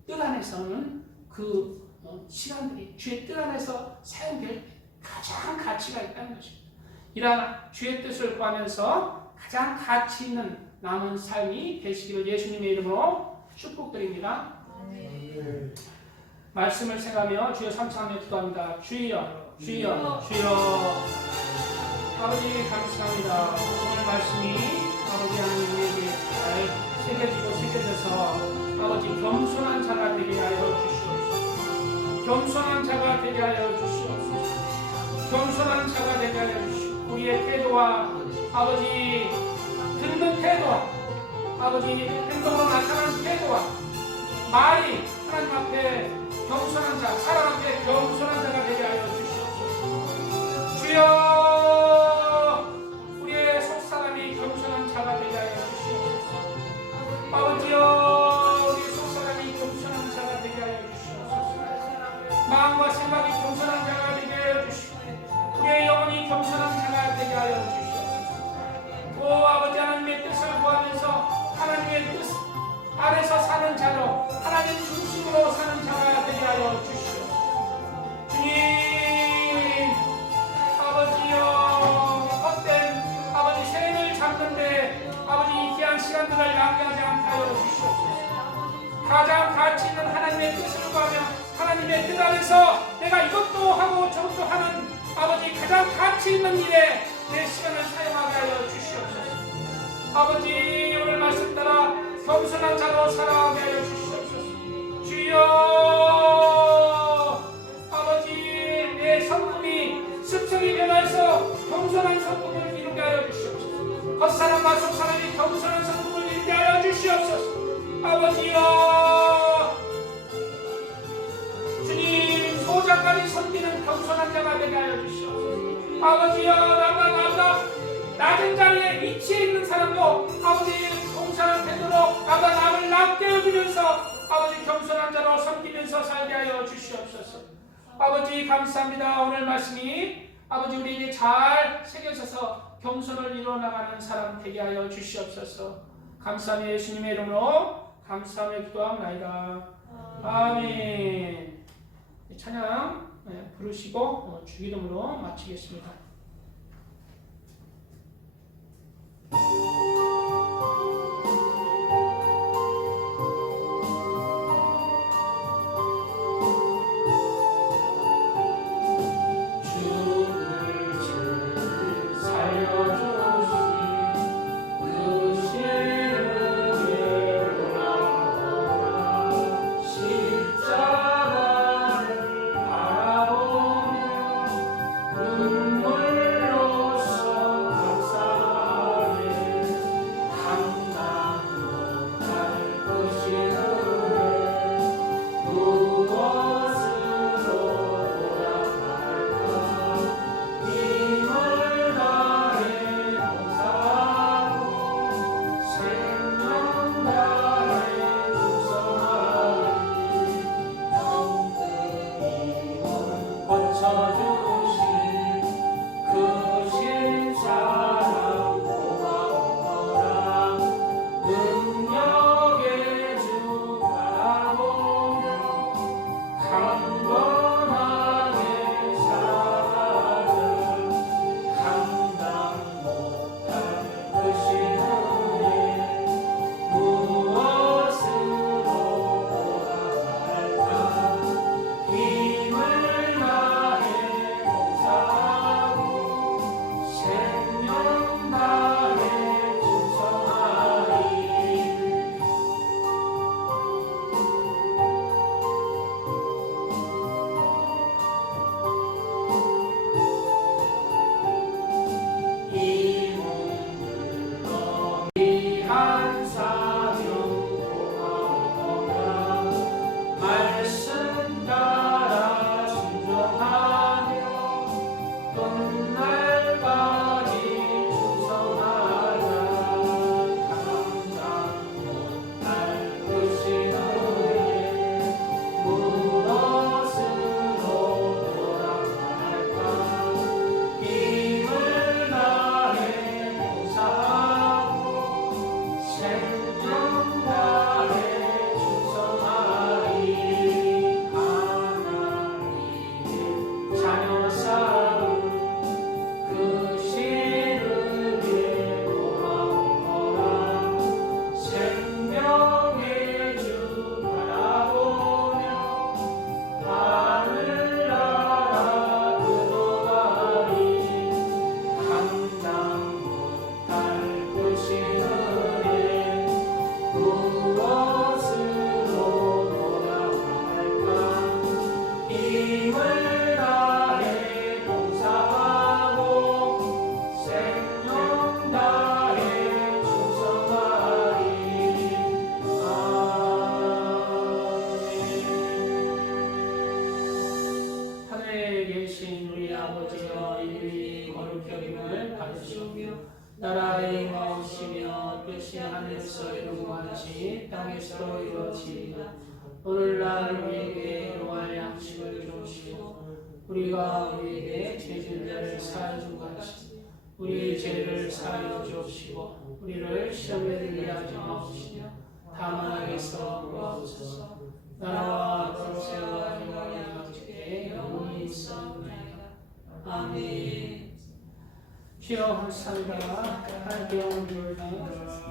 뜻 안에서는 그 시간들이 주의 뜻 안에서 사용될 가장 가치가 있다는 것입니다. 이러한 주의 뜻을 구하면서 가장 가치 있는 남은 삶이 되시기를 예수님의 이름으로 축복드립니다. 말씀을 생각하며 주여 3차하며 기도합니다. 주여, 주여, 주여. 아버지 감사합니다. 오늘 말씀이 아버지 하나님 우리에게 잘 새겨지고 새겨져서 아버지 겸손한 자가 되게 하여 주시옵소서. 겸손한 자가 되게 하여 주시옵소서. 겸손한 자가 되게 하여 주시옵소서. 우리의 태도와 아버지 듣는 태도와 아버지 행동으로 나타나는 태도와 말이 하나님 앞에 겸손한 자, 사람 앞에 겸손한 자가 되게 하여 주시옵소서. 주여, 우리의 속사람이 겸손한 자가 되게 하여 주시옵소서. 아버지여, 우리 속사람이 겸손한 자가 되게 하여 주시옵소서. 마음과 생각이 겸손한 자가 되게 하여 주시옵소서. 우리의 영혼이 겸손한 자가 되게 하여 주시옵소서. 오 아버지, 하나님의 뜻을 구하면서 하나님의 뜻 아래서 사는 자로, 하나님 중심으로 사는 자가 되게 하여 주시옵소서. 주님, 아버지여, 헛된 아버지 새를 잡는데 아버지 이 귀한 시간들을 낭비하지 않게 하여 주시옵소서. 가장 가치 있는 하나님의 뜻을 구하며 하나님의 뜻 안에서 내가 이것도 하고 저것도 하는 아버지 가장 가치 있는 일에 내 시간을 사용하게 하여 주시옵소서. 아버지, 오늘 말씀 따라 겸손한 자로 살아가게 하여 주시옵소서. 주여, 아버지, 내 성품이 습성이 변화해서 겸손한 성품을 이루게 하여 주시옵소서. 겉사람과 속사람이 겸손한 성품을 이루게 하여 주시옵소서. 아버지여, 주님, 소자까지 섬기는 겸손한 자가 되게 하여 주시옵소서. 아버지여, 나보다 낮은 자리에 위치해 있는 사람도 아버지 공사한 태도로 나보다 남을 낮게 여기면서 아버지 겸손한 자로 섬기면서 살게 하여 주시옵소서. 아버지 감사합니다. 오늘 말씀이 아버지 우리에게 잘 새겨져서 겸손을 이루어나가는 사람 되게 하여 주시옵소서. 감사하며 예수님의 이름으로 감사하며 기도합니다. 아멘. 찬양 부르시고 주기도문으로 마치겠습니다. 눈물 하늘에서 이룬 것 같이 땅에서도 이루어지리라. 오늘날 우리에게 일용할 양식을 주시고 우리가 우리에게 죄진 자를 사하여 준 같이 우리 죄를 사하여 주옵시고 우리를 시험에 들게 하지 마옵시며 다만 악에서 구하옵소서. 나라와 권세와 영광이 아버지께 영원히 있사옵나이다. 아멘. 주여 감사합니다. 하나님께 영광을 돌리며